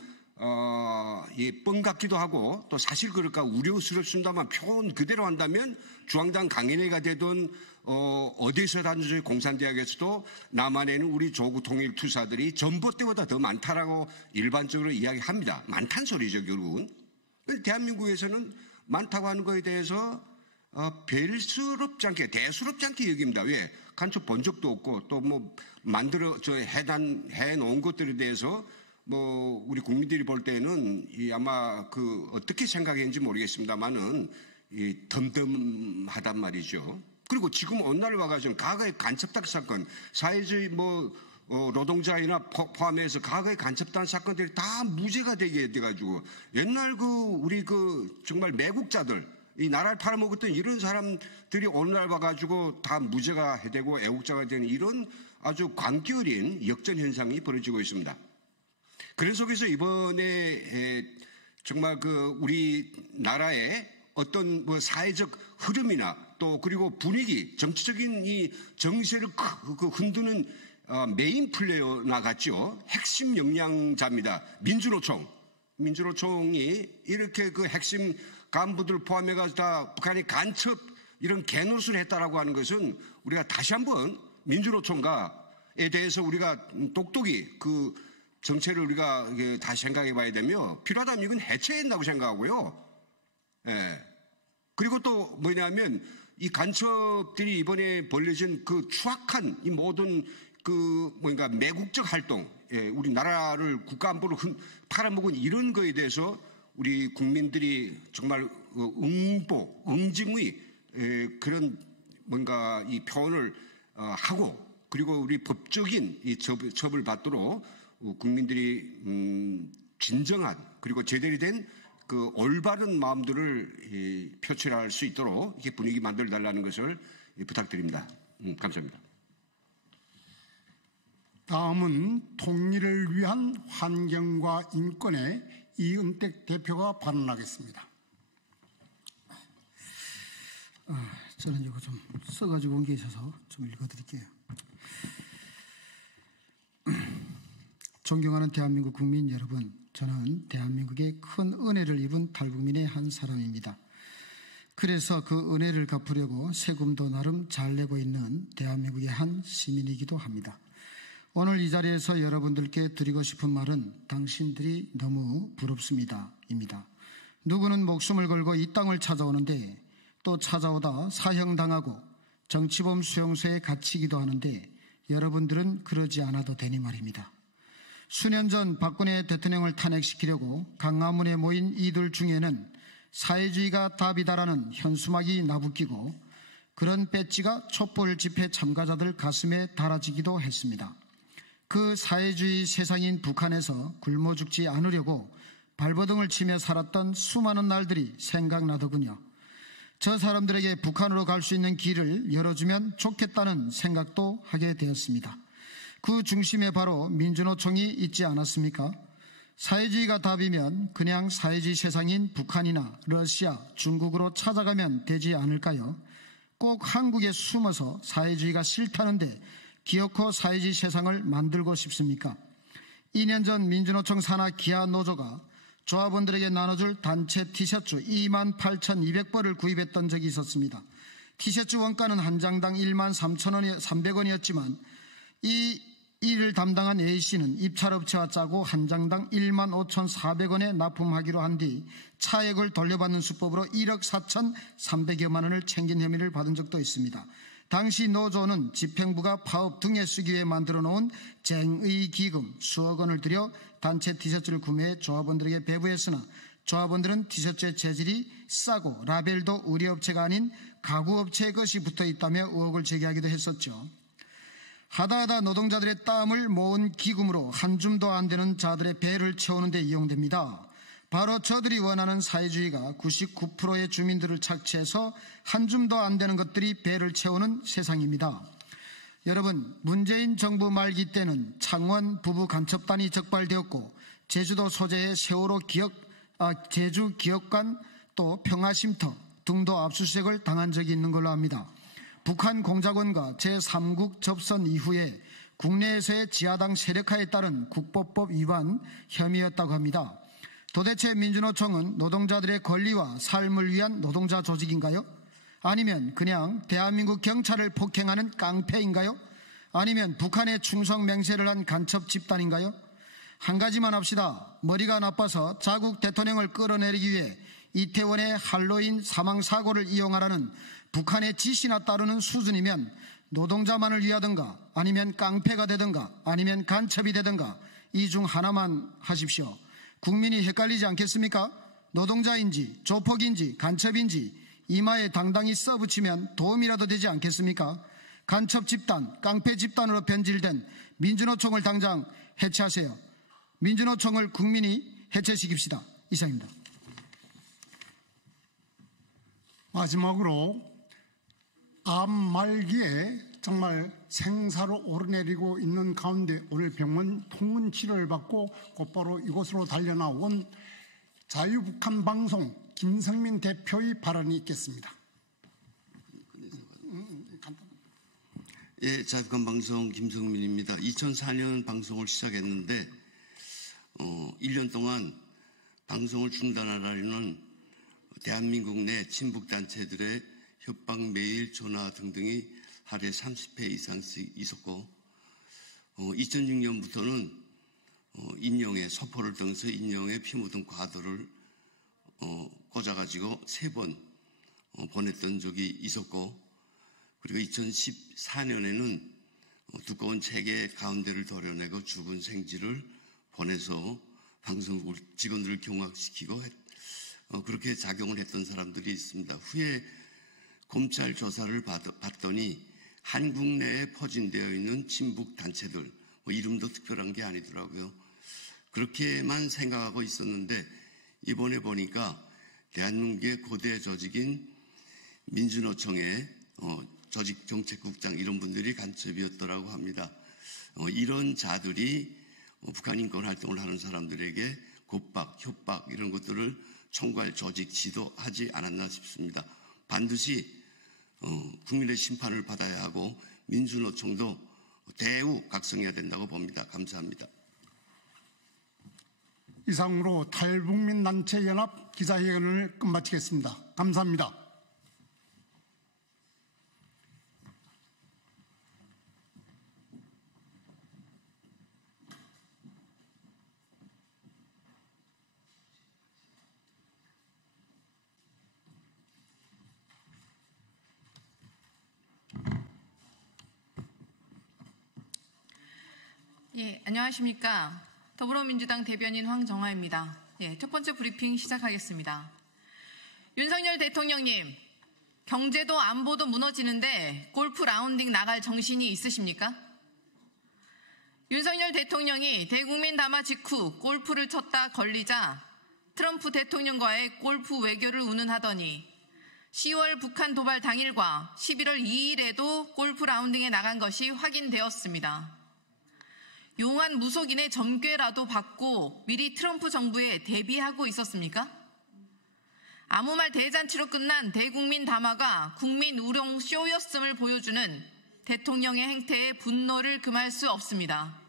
뻥 같기도 하고 또 사실 그럴까 우려스럽습니다만 표현 그대로 한다면 중앙당 강인회가 되던 어디서든지 공산대학에서도 남한에는 우리 조국 통일 투사들이 전봇대보다 더 많다라고 일반적으로 이야기합니다. 많단 소리죠 결국은. 대한민국에서는 많다고 하는 거에 대해서 별스럽지 않게 대수롭지 않게 여깁니다. 왜? 간첩 본 적도 없고 또 뭐 해 놓은 것들에 대해서 뭐 우리 국민들이 볼 때는 아마 그 어떻게 생각했는지 모르겠습니다만은 덤덤하단 말이죠. 그리고 지금 오늘 와가지고 과거의 간첩단 사건, 사회주의 노동자이나 포함해서 과거의 간첩단 사건들이 다 무죄가 되게 돼가지고 옛날 우리 정말 매국자들 이 나라를 팔아먹었던 이런 사람들이 오늘날 와가지고 다 무죄가 되고 애국자가 되는 이런 아주 광기어린 역전 현상이 벌어지고 있습니다. 그런 속에서 이번에 정말 우리 나라의 어떤 사회적 흐름이나 또 그리고 분위기, 정치적인 이 정세를 흔드는 메인 플레이어나 같죠. 핵심 역량자입니다. 민주노총이 이렇게 핵심 간부들 포함해가지고 다 북한이 간첩 이런 개노릇을 했다라고 하는 것은 우리가 다시 한번 민주노총과에 대해서 우리가 똑똑히 정체를 우리가 다시 생각해 봐야 되며 필요하다면 이건 해체해야 된다고 생각하고요. 예. 그리고 또 뭐냐면 이 간첩들이 이번에 벌려진 추악한 이 모든 매국적 활동, 우리 나라를 국가 안보를 팔아먹은 이런 거에 대해서 우리 국민들이 정말 응징의 그런 뭔가 이 표현을 하고 그리고 우리 법적인 이 처벌을 받도록 국민들이 진정한 그리고 제대로 된 올바른 마음들을 표출할 수 있도록 이렇게 분위기 만들어 달라는 것을 부탁드립니다. 감사합니다. 다음은 통일을 위한 환경과 인권의 이은택 대표가 발언하겠습니다. 저는 이거 좀 써가지고 온 게 있어서 좀 읽어드릴게요. 존경하는 대한민국 국민 여러분, 저는 대한민국의 큰 은혜를 입은 탈북민의 한 사람입니다. 그래서 그 은혜를 갚으려고 세금도 나름 잘 내고 있는 대한민국의 한 시민이기도 합니다. 오늘 이 자리에서 여러분들께 드리고 싶은 말은 당신들이 너무 부럽습니다. 입니다. 누구는 목숨을 걸고 이 땅을 찾아오는데 또 찾아오다 사형당하고 정치범 수용소에 갇히기도 하는데 여러분들은 그러지 않아도 되니 말입니다. 수년 전 박근혜 대통령을 탄핵시키려고 강화문에 모인 이들 중에는 사회주의가 답이다라는 현수막이 나부끼고 그런 배지가 촛불 집회 참가자들 가슴에 달아지기도 했습니다. 그 사회주의 세상인 북한에서 굶어 죽지 않으려고 발버둥을 치며 살았던 수많은 날들이 생각나더군요. 저 사람들에게 북한으로 갈 수 있는 길을 열어주면 좋겠다는 생각도 하게 되었습니다. 그 중심에 바로 민주노총이 있지 않았습니까? 사회주의가 답이면 그냥 사회주의 세상인 북한이나 러시아, 중국으로 찾아가면 되지 않을까요? 꼭 한국에 숨어서 사회주의가 싫다는데 기어코 사회주의 세상을 만들고 싶습니까? 2년 전 민주노총 산하 기아 노조가 조합원들에게 나눠줄 단체 티셔츠 28,200벌을 구입했던 적이 있었습니다. 티셔츠 원가는 한 장당 13,300원이었지만 이 일을 담당한 A씨는 입찰업체와 짜고 한 장당 15,400원에 납품하기로 한 뒤 차액을 돌려받는 수법으로 1억 4,300여만 원을 챙긴 혐의를 받은 적도 있습니다. 당시 노조는 집행부가 파업 등에 쓰기 위해 만들어 놓은 쟁의 기금 수억 원을 들여 단체 티셔츠를 구매해 조합원들에게 배부했으나 조합원들은 티셔츠의 재질이 싸고 라벨도 우리 업체가 아닌 가구업체의 것이 붙어있다며 의혹을 제기하기도 했었죠. 하다하다 노동자들의 땀을 모은 기금으로 한 줌도 안 되는 자들의 배를 채우는 데 이용됩니다. 바로 저들이 원하는 사회주의가 99%의 주민들을 착취해서 한 줌도 안 되는 것들이 배를 채우는 세상입니다. 여러분, 문재인 정부 말기 때는 창원 부부 간첩단이 적발되었고 제주도 소재의 세월호 제주 기업관 또 평화쉼터 등도 압수수색을 당한 적이 있는 걸로 압니다. 북한 공작원과 제3국 접선 이후에 국내에서의 지하당 세력화에 따른 국보법 위반 혐의였다고 합니다. 도대체 민주노총은 노동자들의 권리와 삶을 위한 노동자 조직인가요? 아니면 그냥 대한민국 경찰을 폭행하는 깡패인가요? 아니면 북한에 충성 맹세를 한 간첩 집단인가요? 한 가지만 합시다. 머리가 나빠서 자국 대통령을 끌어내리기 위해 이태원의 할로윈 사망사고를 이용하라는 북한의 지시나 따르는 수준이면 노동자만을 위하든가 아니면 깡패가 되든가 아니면 간첩이 되든가 이 중 하나만 하십시오. 국민이 헷갈리지 않겠습니까? 노동자인지 조폭인지 간첩인지 이마에 당당히 써붙이면 도움이라도 되지 않겠습니까? 간첩 집단, 깡패 집단으로 변질된 민주노총을 당장 해체하세요. 민주노총을 국민이 해체시킵시다. 이상입니다. 마지막으로 암 말기에 정말 생사로 오르내리고 있는 가운데 오늘 병원 통원 치료를 받고 곧바로 이곳으로 달려나온 자유북한 방송 김성민 대표의 발언이 있겠습니다. 예, 자유북한 방송 김성민입니다. 2004년 방송을 시작했는데 1년 동안 방송을 중단하라는 대한민국 내 친북단체들의 협박, 메일, 전화 등등이 하루에 30회 이상씩 있었고 2006년부터는 인용에 서포를 등서 인용에 피 묻은 과도를 꽂아가지고 3번 보냈던 적이 있었고 그리고 2014년에는 두꺼운 책의 가운데를 도려내고 죽은 생지를 보내서 방송국 직원들을 경악시키고 그렇게 작용을 했던 사람들이 있습니다. 후에 검찰 조사를 받더니 한국 내에 포진되어 있는 친북 단체들, 이름도 특별한 게 아니더라고요. 그렇게만 생각하고 있었는데 이번에 보니까 대한민국의 고대 조직인 민주노총의 조직정책국장 이런 분들이 간첩이었더라고 합니다. 이런 자들이 북한 인권 활동을 하는 사람들에게 겁박, 협박 이런 것들을 청구할 조직 지도하지 않았나 싶습니다. 반드시 국민의 심판을 받아야 하고 민주노총도 대우 각성해야 된다고 봅니다. 감사합니다. 이상으로 탈북민단체연합 기자회견을 끝마치겠습니다. 감사합니다. 예, 안녕하십니까. 더불어민주당 대변인 황정화입니다. 예, 첫 번째 브리핑 시작하겠습니다. 윤석열 대통령님, 경제도 안보도 무너지는데 골프 라운딩 나갈 정신이 있으십니까? 윤석열 대통령이 대국민 담화 직후 골프를 쳤다 걸리자 트럼프 대통령과의 골프 외교를 운운하더니 10월 북한 도발 당일과 11월 2일에도 골프 라운딩에 나간 것이 확인되었습니다. 용한 무속인의 점괘라도 받고 미리 트럼프 정부에 대비하고 있었습니까? 아무 말 대잔치로 끝난 대국민 담화가 국민 우롱 쇼였음을 보여주는 대통령의 행태에 분노를 금할 수 없습니다.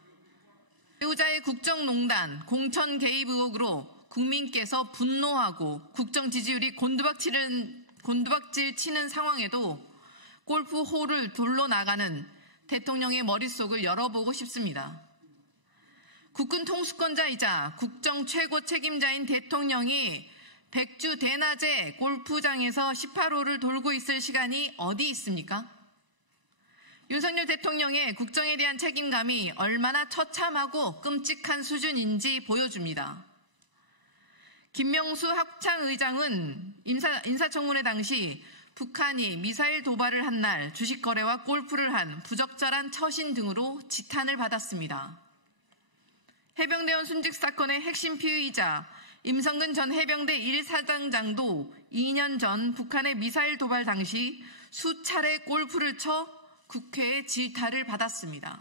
배우자의 국정농단, 공천 개입 의혹으로 국민께서 분노하고 국정 지지율이 곤두박질 치는 상황에도 골프홀을 돌로 나가는 대통령의 머릿속을 열어보고 싶습니다. 국군 통수권자이자 국정 최고 책임자인 대통령이 백주 대낮에 골프장에서 18홀을 돌고 있을 시간이 어디 있습니까? 윤석열 대통령의 국정에 대한 책임감이 얼마나 처참하고 끔찍한 수준인지 보여줍니다. 김명수 합창의장은 인사청문회 당시 북한이 미사일 도발을 한 날 주식 거래와 골프를 한 부적절한 처신 등으로 지탄을 받았습니다. 해병대원 순직 사건의 핵심 피의자 임성근 전 해병대 1사단장도 2년 전 북한의 미사일 도발 당시 수차례 골프를 쳐 국회의 질타를 받았습니다.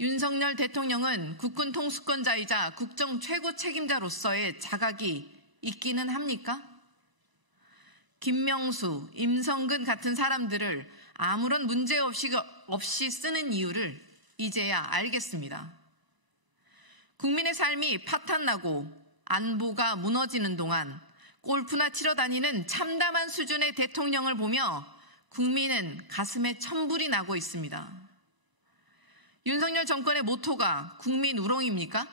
윤석열 대통령은 국군 통수권자이자 국정 최고 책임자로서의 자각이 있기는 합니까? 김명수, 임성근 같은 사람들을 아무런 문제 없이 쓰는 이유를 이제야 알겠습니다. 국민의 삶이 파탄나고 안보가 무너지는 동안 골프나 치러 다니는 참담한 수준의 대통령을 보며 국민은 가슴에 천불이 나고 있습니다. 윤석열 정권의 모토가 국민 우롱입니까?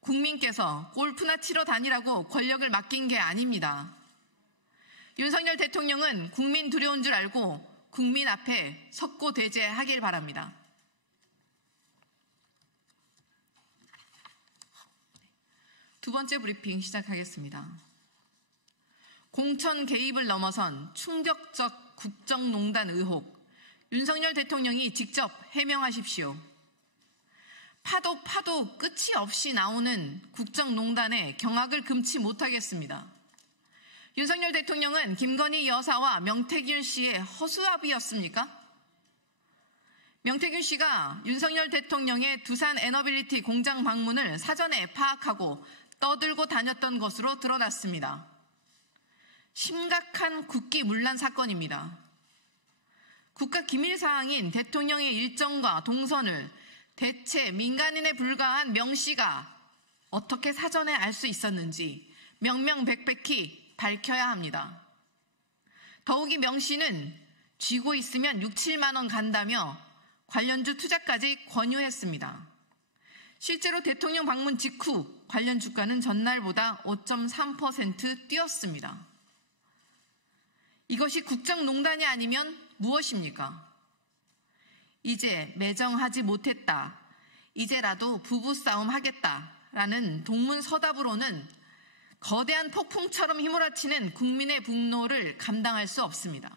국민께서 골프나 치러 다니라고 권력을 맡긴 게 아닙니다. 윤석열 대통령은 국민 두려운 줄 알고 국민 앞에 석고대죄하길 바랍니다. 두 번째 브리핑 시작하겠습니다. 공천 개입을 넘어선 충격적 국정농단 의혹, 윤석열 대통령이 직접 해명하십시오. 파도 끝이 없이 나오는 국정농단에 경악을 금치 못하겠습니다. 윤석열 대통령은 김건희 여사와 명태균 씨의 허수아비였습니까? 명태균 씨가 윤석열 대통령의 두산 에너빌리티 공장 방문을 사전에 파악하고 떠들고 다녔던 것으로 드러났습니다. 심각한 국기문란 사건입니다. 국가 기밀사항인 대통령의 일정과 동선을 대체 민간인에 불과한 명 씨가 어떻게 사전에 알 수 있었는지 명명백백히 밝혀야 합니다. 더욱이 명 씨는 쥐고 있으면 6, 7만 원 간다며 관련주 투자까지 권유했습니다. 실제로 대통령 방문 직후 관련 주가는 전날보다 5.3% 뛰었습니다. 이것이 국정농단이 아니면 무엇입니까? 이제 매정하지 못했다. 이제라도 부부싸움 하겠다라는 동문서답으로는 거대한 폭풍처럼 휘몰아치는 국민의 분노를 감당할 수 없습니다.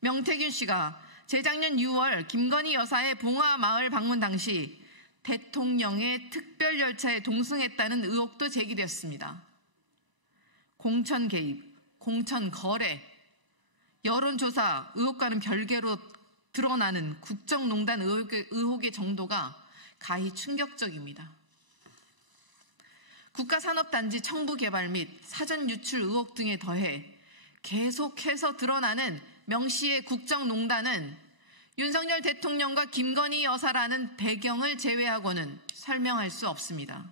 명태균 씨가 재작년 6월 김건희 여사의 봉화마을 방문 당시 대통령의 특별열차에 동승했다는 의혹도 제기됐습니다. 공천 개입, 공천 거래, 여론조사 의혹과는 별개로 드러나는 국정농단 의혹의 정도가 가히 충격적입니다. 국가산업단지 청부개발 및 사전유출 의혹 등에 더해 계속해서 드러나는 명 씨의 국정농단은 윤석열 대통령과 김건희 여사라는 배경을 제외하고는 설명할 수 없습니다.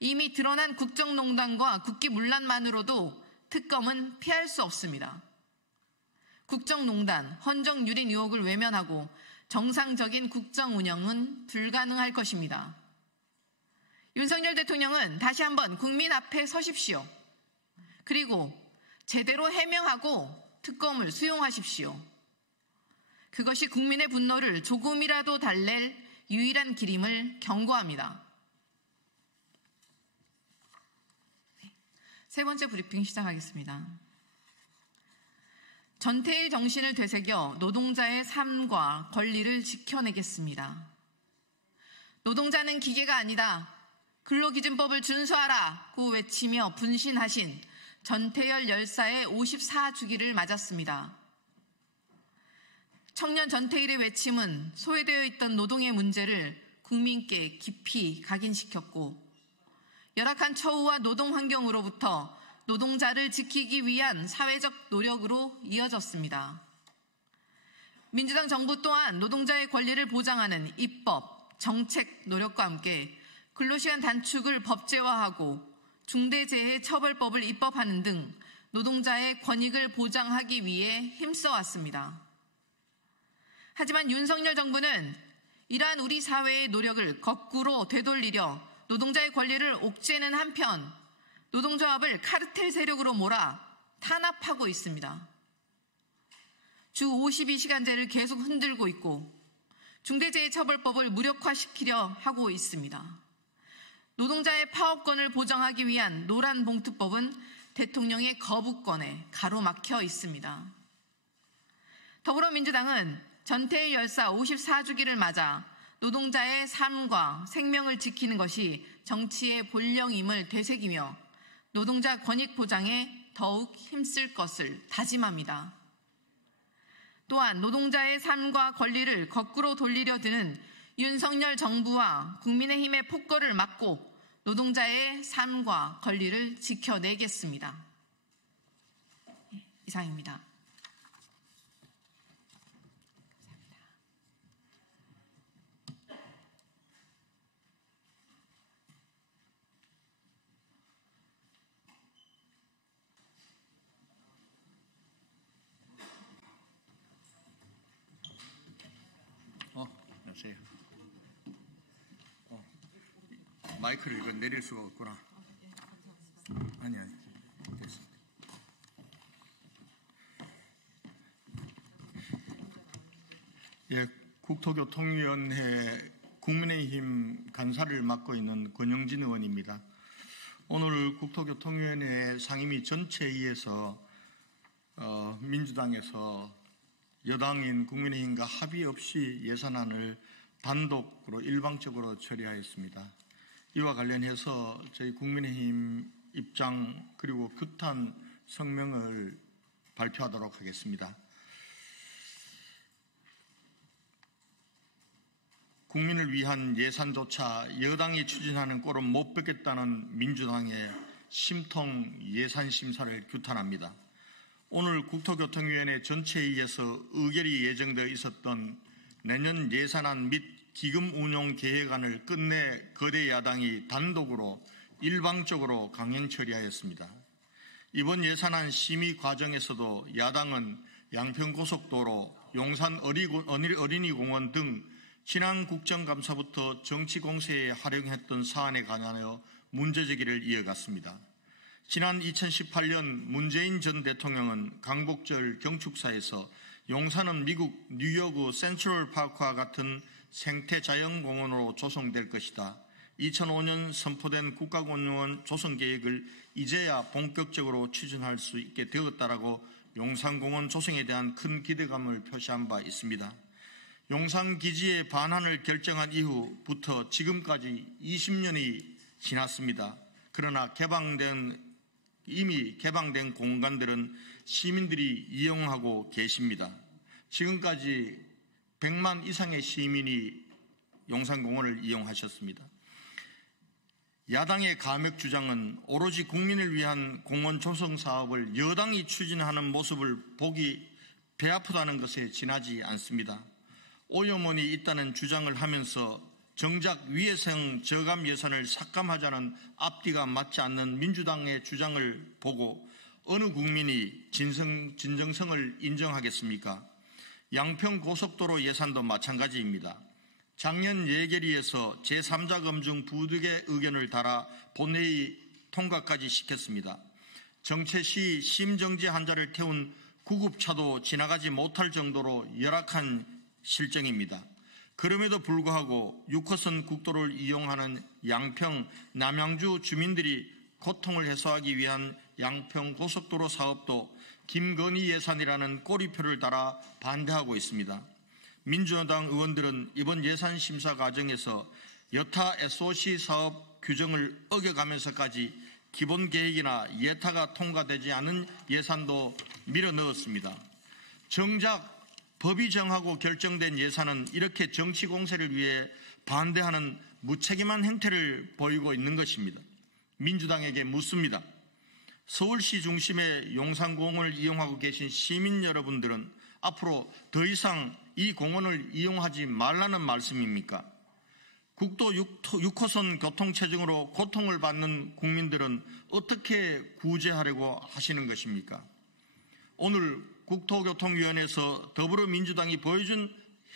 이미 드러난 국정농단과 국기문란만으로도 특검은 피할 수 없습니다. 국정농단, 헌정유린 의혹을 외면하고 정상적인 국정 운영은 불가능할 것입니다. 윤석열 대통령은 다시 한번 국민 앞에 서십시오. 그리고 제대로 해명하고 특검을 수용하십시오. 그것이 국민의 분노를 조금이라도 달랠 유일한 길임을 경고합니다. 세 번째 브리핑 시작하겠습니다. 전태일 정신을 되새겨 노동자의 삶과 권리를 지켜내겠습니다. 노동자는 기계가 아니다. 근로기준법을 준수하라고 외치며 분신하신 전태열 열사의 54주기를 맞았습니다. 청년 전태일의 외침은 소외되어 있던 노동의 문제를 국민께 깊이 각인시켰고 열악한 처우와 노동 환경으로부터 노동자를 지키기 위한 사회적 노력으로 이어졌습니다. 민주당 정부 또한 노동자의 권리를 보장하는 입법, 정책 노력과 함께 근로시간 단축을 법제화하고 중대재해처벌법을 입법하는 등 노동자의 권익을 보장하기 위해 힘써왔습니다. 하지만 윤석열 정부는 이러한 우리 사회의 노력을 거꾸로 되돌리려 노동자의 권리를 옥죄는 한편 노동조합을 카르텔 세력으로 몰아 탄압하고 있습니다. 주 52시간제를 계속 흔들고 있고 중대재해처벌법을 무력화시키려 하고 있습니다. 노동자의 파업권을 보장하기 위한 노란봉투법은 대통령의 거부권에 가로막혀 있습니다. 더불어민주당은 전태일 열사 54주기를 맞아 노동자의 삶과 생명을 지키는 것이 정치의 본령임을 되새기며 노동자 권익 보장에 더욱 힘쓸 것을 다짐합니다. 또한 노동자의 삶과 권리를 거꾸로 돌리려 드는 윤석열 정부와 국민의힘의 폭거를 막고 노동자의 삶과 권리를 지켜내겠습니다. 이상입니다. 보세요. 마이크를 이거 내릴 수가 없구나. 아니. 됐습니다. 예, 국토교통위원회 국민의힘 간사를 맡고 있는 권영진 의원입니다. 오늘 국토교통위원회 상임위 전체회의에서 민주당에서 여당인 국민의힘과 합의 없이 예산안을 단독으로 일방적으로 처리하였습니다. 이와 관련해서 저희 국민의힘 입장 그리고 규탄 성명을 발표하도록 하겠습니다. 국민을 위한 예산조차 여당이 추진하는 꼴은 못 뵙겠다는 민주당의 심통 예산 심사를 규탄합니다. 오늘 국토교통위원회 전체회의에서 의결이 예정되어 있었던 내년 예산안 및 기금 운용 계획안을 끝내 거대 야당이 단독으로 일방적으로 강행 처리하였습니다. 이번 예산안 심의 과정에서도 야당은 양평고속도로, 용산 어린이공원 등 지난 국정감사부터 정치 공세에 활용했던 사안에 관하여 문제제기를 이어갔습니다. 지난 2018년 문재인 전 대통령은 강복절 경축사에서 용산은 미국 뉴욕 센트럴파크와 같은 생태자연공원으로 조성될 것이다. 2005년 선포된 국가공원 조성계획을 이제야 본격적으로 추진할 수 있게 되었다라고 용산공원 조성에 대한 큰 기대감을 표시한 바 있습니다. 용산기지의 반환을 결정한 이후부터 지금까지 20년이 지났습니다. 그러나 이미 개방된 공간들은 시민들이 이용하고 계십니다. 지금까지 100만 이상의 시민이 용산공원을 이용하셨습니다. 야당의 감액 주장은 오로지 국민을 위한 공원 조성 사업을 여당이 추진하는 모습을 보기 배 아프다는 것에 지나지 않습니다. 오염원이 있다는 주장을 하면서 정작 위해성 저감 예산을 삭감하자는 앞뒤가 맞지 않는 민주당의 주장을 보고 어느 국민이 진정성을 인정하겠습니까? 양평고속도로 예산도 마찬가지입니다. 작년 예결위에서 제3자 검증 부득의 의견을 달아 본회의 통과까지 시켰습니다. 정체 시 심정지 환자를 태운 구급차도 지나가지 못할 정도로 열악한 실정입니다. 그럼에도 불구하고 6호선 국도를 이용하는 양평, 남양주 주민들이 고통을 해소하기 위한 양평고속도로 사업도 김건희 예산이라는 꼬리표를 달아 반대하고 있습니다. 민주당 의원들은 이번 예산 심사 과정에서 여타 SOC 사업 규정을 어겨가면서까지 기본 계획이나 예타가 통과되지 않은 예산도 밀어넣었습니다. 정작 법이 정하고 결정된 예산은 이렇게 정치 공세를 위해 반대하는 무책임한 행태를 보이고 있는 것입니다. 민주당에게 묻습니다. 서울시 중심의 용산공원을 이용하고 계신 시민 여러분들은 앞으로 더 이상 이 공원을 이용하지 말라는 말씀입니까? 국도 6호선 교통체증으로 고통을 받는 국민들은 어떻게 구제하려고 하시는 것입니까? 오늘 국토교통위원회에서 더불어민주당이 보여준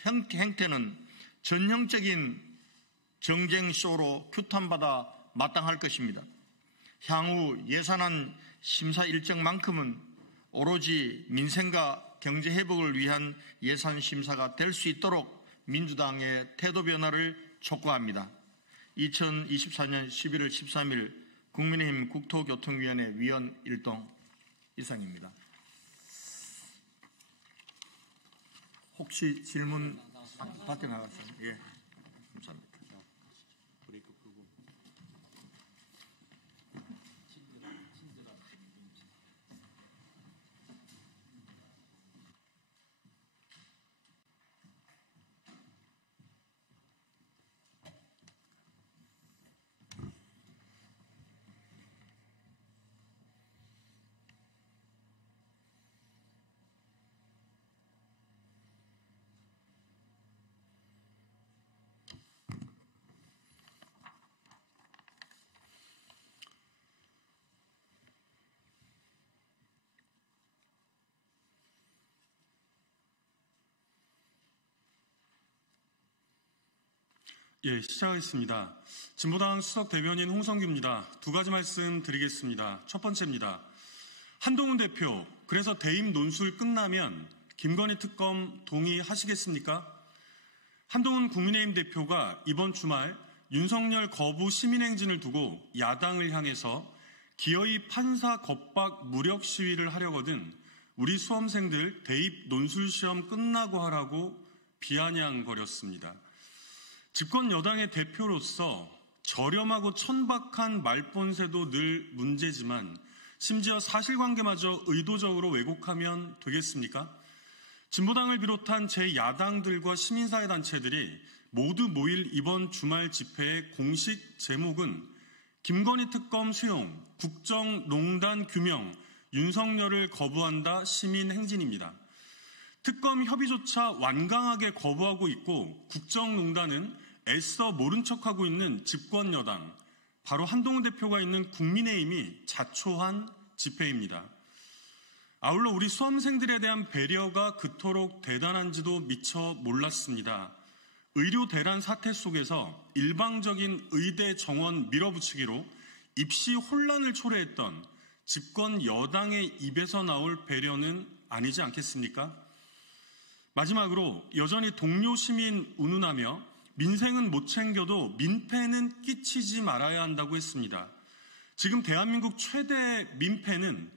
행태는 전형적인 정쟁쇼로 규탄받아 마땅할 것입니다. 향후 예산안 심사 일정만큼은 오로지 민생과 경제 회복을 위한 예산 심사가 될 수 있도록 민주당의 태도 변화를 촉구합니다. 2024년 11월 13일 국민의힘 국토교통위원회 위원 일동 이상입니다. 혹시 질문 밖에 나갔어요? 예, 감사합니다. 예, 시작하겠습니다. 진보당 수석 대변인 홍성규입니다. 두 가지 말씀 드리겠습니다. 첫 번째입니다. 한동훈 대표, 그래서 대입 논술 끝나면 김건희 특검 동의하시겠습니까? 한동훈 국민의힘 대표가 이번 주말 윤석열 거부 시민행진을 두고 야당을 향해서 기어이 판사 겁박 무력 시위를 하려거든 우리 수험생들 대입 논술 시험 끝나고 하라고 비아냥거렸습니다. 집권 여당의 대표로서 저렴하고 천박한 말본세도 늘 문제지만 심지어 사실관계마저 의도적으로 왜곡하면 되겠습니까? 진보당을 비롯한 제 야당들과 시민사회단체들이 모두 모일 이번 주말 집회의 공식 제목은 김건희 특검 수용, 국정농단 규명, 윤석열을 거부한다 시민행진입니다. 특검 협의조차 완강하게 거부하고 있고 국정농단은 애써 모른 척하고 있는 집권 여당, 바로 한동훈 대표가 있는 국민의힘이 자초한 집회입니다. 아울러 우리 수험생들에 대한 배려가 그토록 대단한지도 미처 몰랐습니다. 의료 대란 사태 속에서 일방적인 의대 정원 밀어붙이기로 입시 혼란을 초래했던 집권 여당의 입에서 나올 배려는 아니지 않겠습니까? 마지막으로 여전히 동료 시민 운운하며 민생은 못 챙겨도 민폐는 끼치지 말아야 한다고 했습니다. 지금 대한민국 최대 민폐는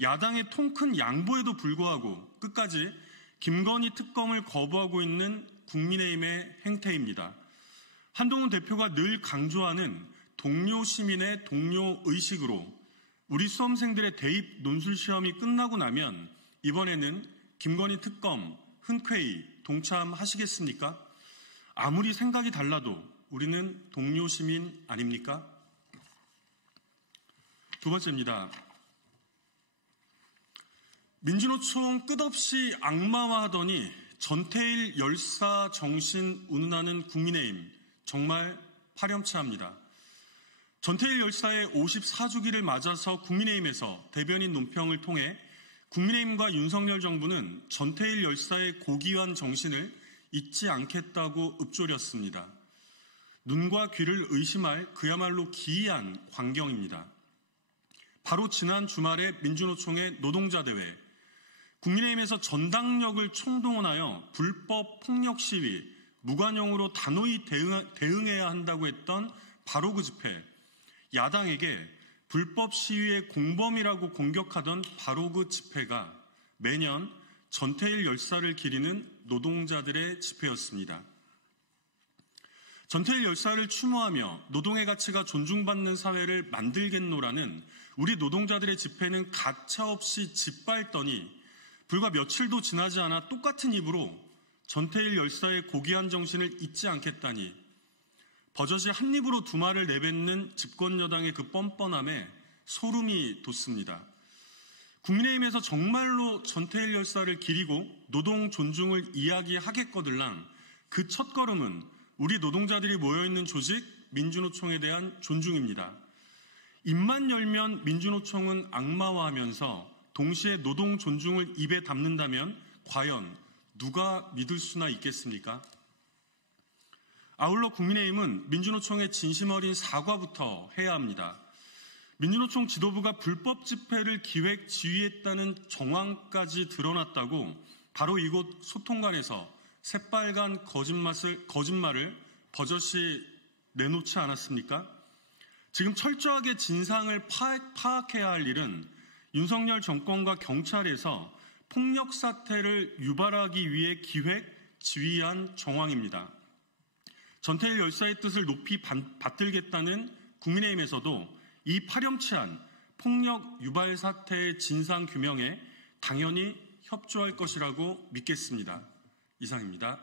야당의 통큰 양보에도 불구하고 끝까지 김건희 특검을 거부하고 있는 국민의힘의 행태입니다. 한동훈 대표가 늘 강조하는 동료 시민의 동료 의식으로 우리 수험생들의 대입 논술 시험이 끝나고 나면 이번에는 김건희 특검 흔쾌히 동참하시겠습니까? 아무리 생각이 달라도 우리는 동료 시민 아닙니까? 두 번째입니다. 민주노총 끝없이 악마화하더니 전태일 열사 정신 운운하는 국민의힘 정말 파렴치합니다. 전태일 열사의 54주기를 맞아서 국민의힘에서 대변인 논평을 통해 국민의힘과 윤석열 정부는 전태일 열사의 고귀한 정신을 잊지 않겠다고 읊조렸습니다. 눈과 귀를 의심할 그야말로 기이한 광경입니다. 바로 지난 주말에 민주노총의 노동자대회, 국민의힘에서 전당력을 총동원하여 불법 폭력 시위, 무관용으로 단호히 대응해야 한다고 했던 바로 그 집회, 야당에게 불법 시위의 공범이라고 공격하던 바로 그 집회가 매년 전태일 열사를 기리는 노동자들의 집회였습니다. 전태일 열사를 추모하며 노동의 가치가 존중받는 사회를 만들겠노라는 우리 노동자들의 집회는 가차없이 짓밟더니 불과 며칠도 지나지 않아 똑같은 입으로 전태일 열사의 고귀한 정신을 잊지 않겠다니 버젓이 한 입으로 두 말을 내뱉는 집권 여당의 그 뻔뻔함에 소름이 돋습니다. 국민의힘에서 정말로 전태일 열사를 기리고 노동 존중을 이야기하겠거들랑 그 첫걸음은 우리 노동자들이 모여있는 조직 민주노총에 대한 존중입니다. 입만 열면 민주노총은 악마화하면서 동시에 노동 존중을 입에 담는다면 과연 누가 믿을 수나 있겠습니까? 아울러 국민의힘은 민주노총의 진심 어린 사과부터 해야 합니다. 민주노총 지도부가 불법 집회를 기획 지휘했다는 정황까지 드러났다고 바로 이곳 소통관에서 새빨간 거짓말을 버젓이 내놓지 않았습니까? 지금 철저하게 진상을 파악해야 할 일은 윤석열 정권과 경찰에서 폭력 사태를 유발하기 위해 기획, 지휘한 정황입니다. 전태일 열사의 뜻을 높이 받들겠다는 국민의힘에서도 이 파렴치한 폭력 유발 사태의 진상 규명에 당연히 협조할 것이라고 믿겠습니다. 이상입니다.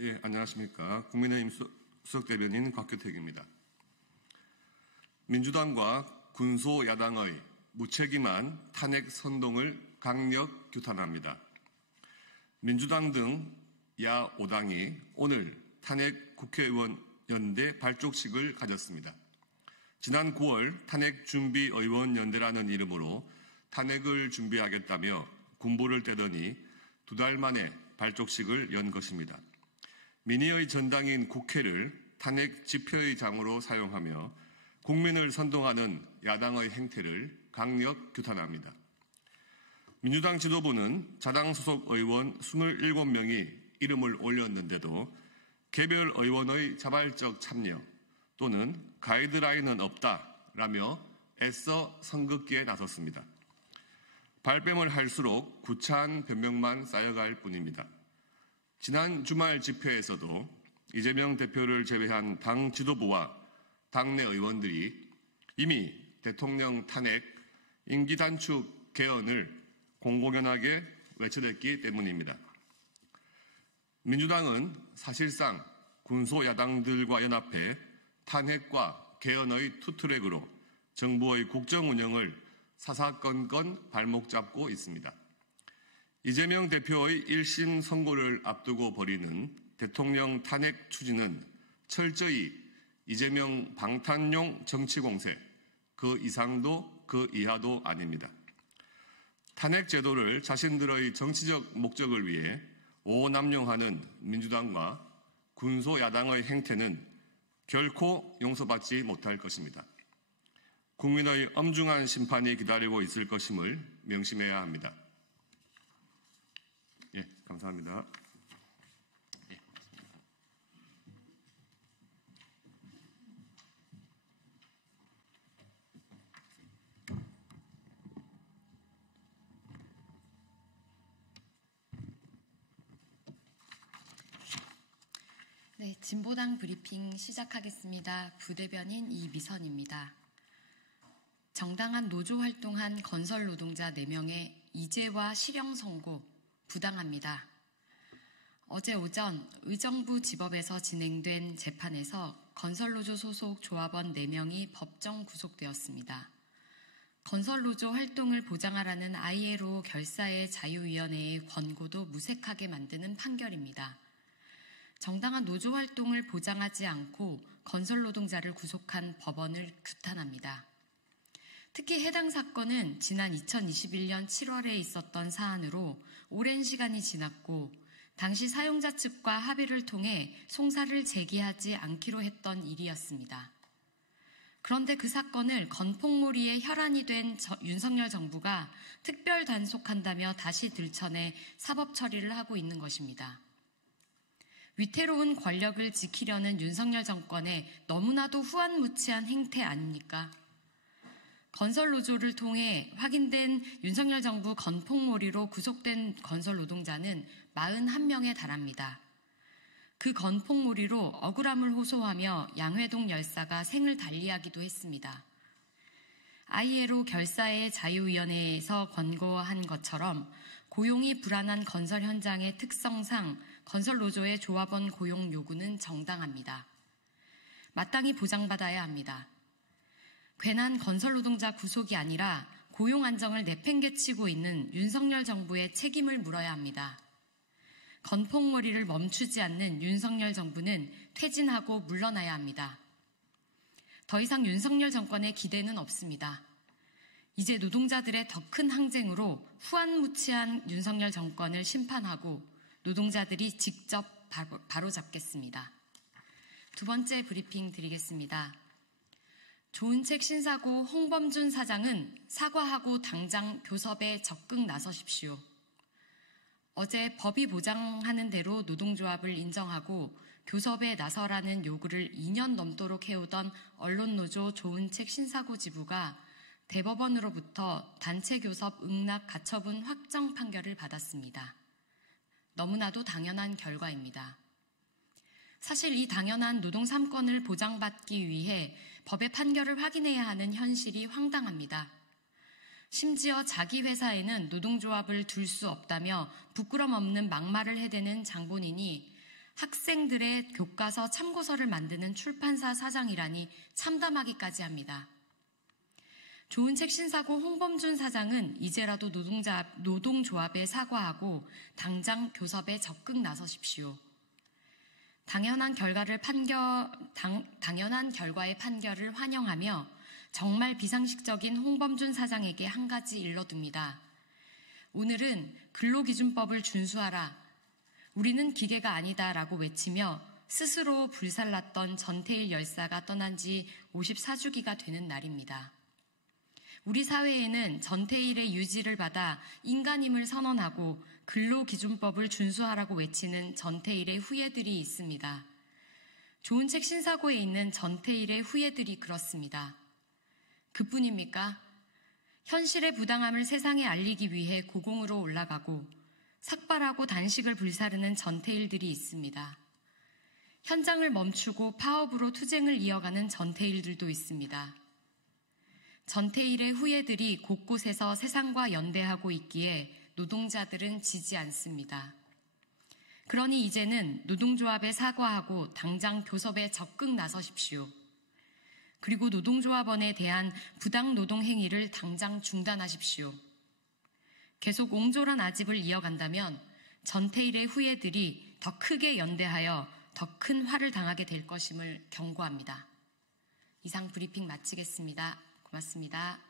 예, 안녕하십니까. 국민의힘 수석대변인 곽규택입니다. 민주당과 군소 야당의 무책임한 탄핵 선동을 강력 규탄합니다. 민주당 등 야 5당이 오늘 탄핵 국회의원 연대 발족식을 가졌습니다. 지난 9월 탄핵준비의원연대라는 이름으로 탄핵을 준비하겠다며 군보를 떼더니 2달 만에 발족식을 연 것입니다. 민의의 전당인 국회를 탄핵 집회의 장으로 사용하며 국민을 선동하는 야당의 행태를 강력 규탄합니다. 민주당 지도부는 자당 소속 의원 27명이 이름을 올렸는데도 개별 의원의 자발적 참여 또는 가이드라인은 없다라며 애써 선긋기에 나섰습니다. 발뺌을 할수록 구차한 변명만 쌓여갈 뿐입니다. 지난 주말 집회에서도 이재명 대표를 제외한 당 지도부와 당내 의원들이 이미 대통령 탄핵, 임기 단축 개헌을 공공연하게 외쳐댔기 때문입니다. 민주당은 사실상 군소야당들과 연합해 탄핵과 개헌의 투트랙으로 정부의 국정 운영을 사사건건 발목 잡고 있습니다. 이재명 대표의 1심 선고를 앞두고 벌이는 대통령 탄핵 추진은 철저히 이재명 방탄용 정치 공세, 그 이상도 그 이하도 아닙니다. 탄핵 제도를 자신들의 정치적 목적을 위해 오남용하는 민주당과 군소야당의 행태는 결코 용서받지 못할 것입니다. 국민의 엄중한 심판이 기다리고 있을 것임을 명심해야 합니다. 예, 감사합니다. 네, 진보당 브리핑 시작하겠습니다. 부대변인 이미선입니다. 정당한 노조 활동한 건설 노동자 4명의 이재화 실형 선고 부당합니다. 어제 오전 의정부 지법에서 진행된 재판에서 건설노조 소속 조합원 4명이 법정 구속되었습니다. 건설노조 활동을 보장하라는 ILO 결사의 자유위원회의 권고도 무색하게 만드는 판결입니다. 정당한 노조 활동을 보장하지 않고 건설 노동자를 구속한 법원을 규탄합니다. 특히 해당 사건은 지난 2021년 7월에 있었던 사안으로 오랜 시간이 지났고 당시 사용자 측과 합의를 통해 송사를 제기하지 않기로 했던 일이었습니다. 그런데 그 사건을 건폭몰이의 혈안이 된 윤석열 정부가 특별 단속한다며 다시 들춰내 사법 처리를 하고 있는 것입니다. 위태로운 권력을 지키려는 윤석열 정권의 너무나도 후안무치한 행태 아닙니까? 건설노조를 통해 확인된 윤석열 정부 건폭몰이로 구속된 건설 노동자는 41명에 달합니다. 그 건폭몰이로 억울함을 호소하며 양회동 열사가 생을 달리하기도 했습니다. ILO 결사의 자유위원회에서 권고한 것처럼 고용이 불안한 건설 현장의 특성상 건설노조의 조합원 고용 요구는 정당합니다. 마땅히 보장받아야 합니다. 괜한 건설노동자 구속이 아니라 고용 안정을 내팽개치고 있는 윤석열 정부의 책임을 물어야 합니다. 건폭몰이를 멈추지 않는 윤석열 정부는 퇴진하고 물러나야 합니다. 더 이상 윤석열 정권의 기대는 없습니다. 이제 노동자들의 더 큰 항쟁으로 후안무치한 윤석열 정권을 심판하고 노동자들이 직접 바로잡겠습니다. 두 번째 브리핑 드리겠습니다. 좋은 책 신사고 홍범준 사장은 사과하고 당장 교섭에 적극 나서십시오. 어제 법이 보장하는 대로 노동조합을 인정하고 교섭에 나서라는 요구를 2년 넘도록 해오던 언론노조 좋은 책 신사고 지부가 대법원으로부터 단체 교섭 응낙 가처분 확정 판결을 받았습니다. 너무나도 당연한 결과입니다. 사실 이 당연한 노동 3권을 보장받기 위해 법의 판결을 확인해야 하는 현실이 황당합니다. 심지어 자기 회사에는 노동조합을 둘 수 없다며 부끄럼 없는 막말을 해대는 장본인이 학생들의 교과서 참고서를 만드는 출판사 사장이라니 참담하기까지 합니다. 좋은 책 신사고 홍범준 사장은 이제라도 노동조합에 사과하고 당장 교섭에 적극 나서십시오. 당연한 결과의 판결을 환영하며 정말 비상식적인 홍범준 사장에게 한 가지 일러둡니다. 오늘은 근로기준법을 준수하라. 우리는 기계가 아니다 라고 외치며 스스로 불살랐던 전태일 열사가 떠난 지 54주기가 되는 날입니다. 우리 사회에는 전태일의 유지를 받아 인간임을 선언하고 근로기준법을 준수하라고 외치는 전태일의 후예들이 있습니다. 좋은 책 신사고에 있는 전태일의 후예들이 그렇습니다. 그뿐입니까? 현실의 부당함을 세상에 알리기 위해 고공으로 올라가고 삭발하고 단식을 불사르는 전태일들이 있습니다. 현장을 멈추고 파업으로 투쟁을 이어가는 전태일들도 있습니다. 전태일의 후예들이 곳곳에서 세상과 연대하고 있기에 노동자들은 지지 않습니다. 그러니 이제는 노동조합에 사과하고 당장 교섭에 적극 나서십시오. 그리고 노동조합원에 대한 부당 노동 행위를 당장 중단하십시오. 계속 옹졸한 아집을 이어간다면 전태일의 후예들이 더 크게 연대하여 더 큰 화를 당하게 될 것임을 경고합니다. 이상 브리핑 마치겠습니다. 고맙습니다.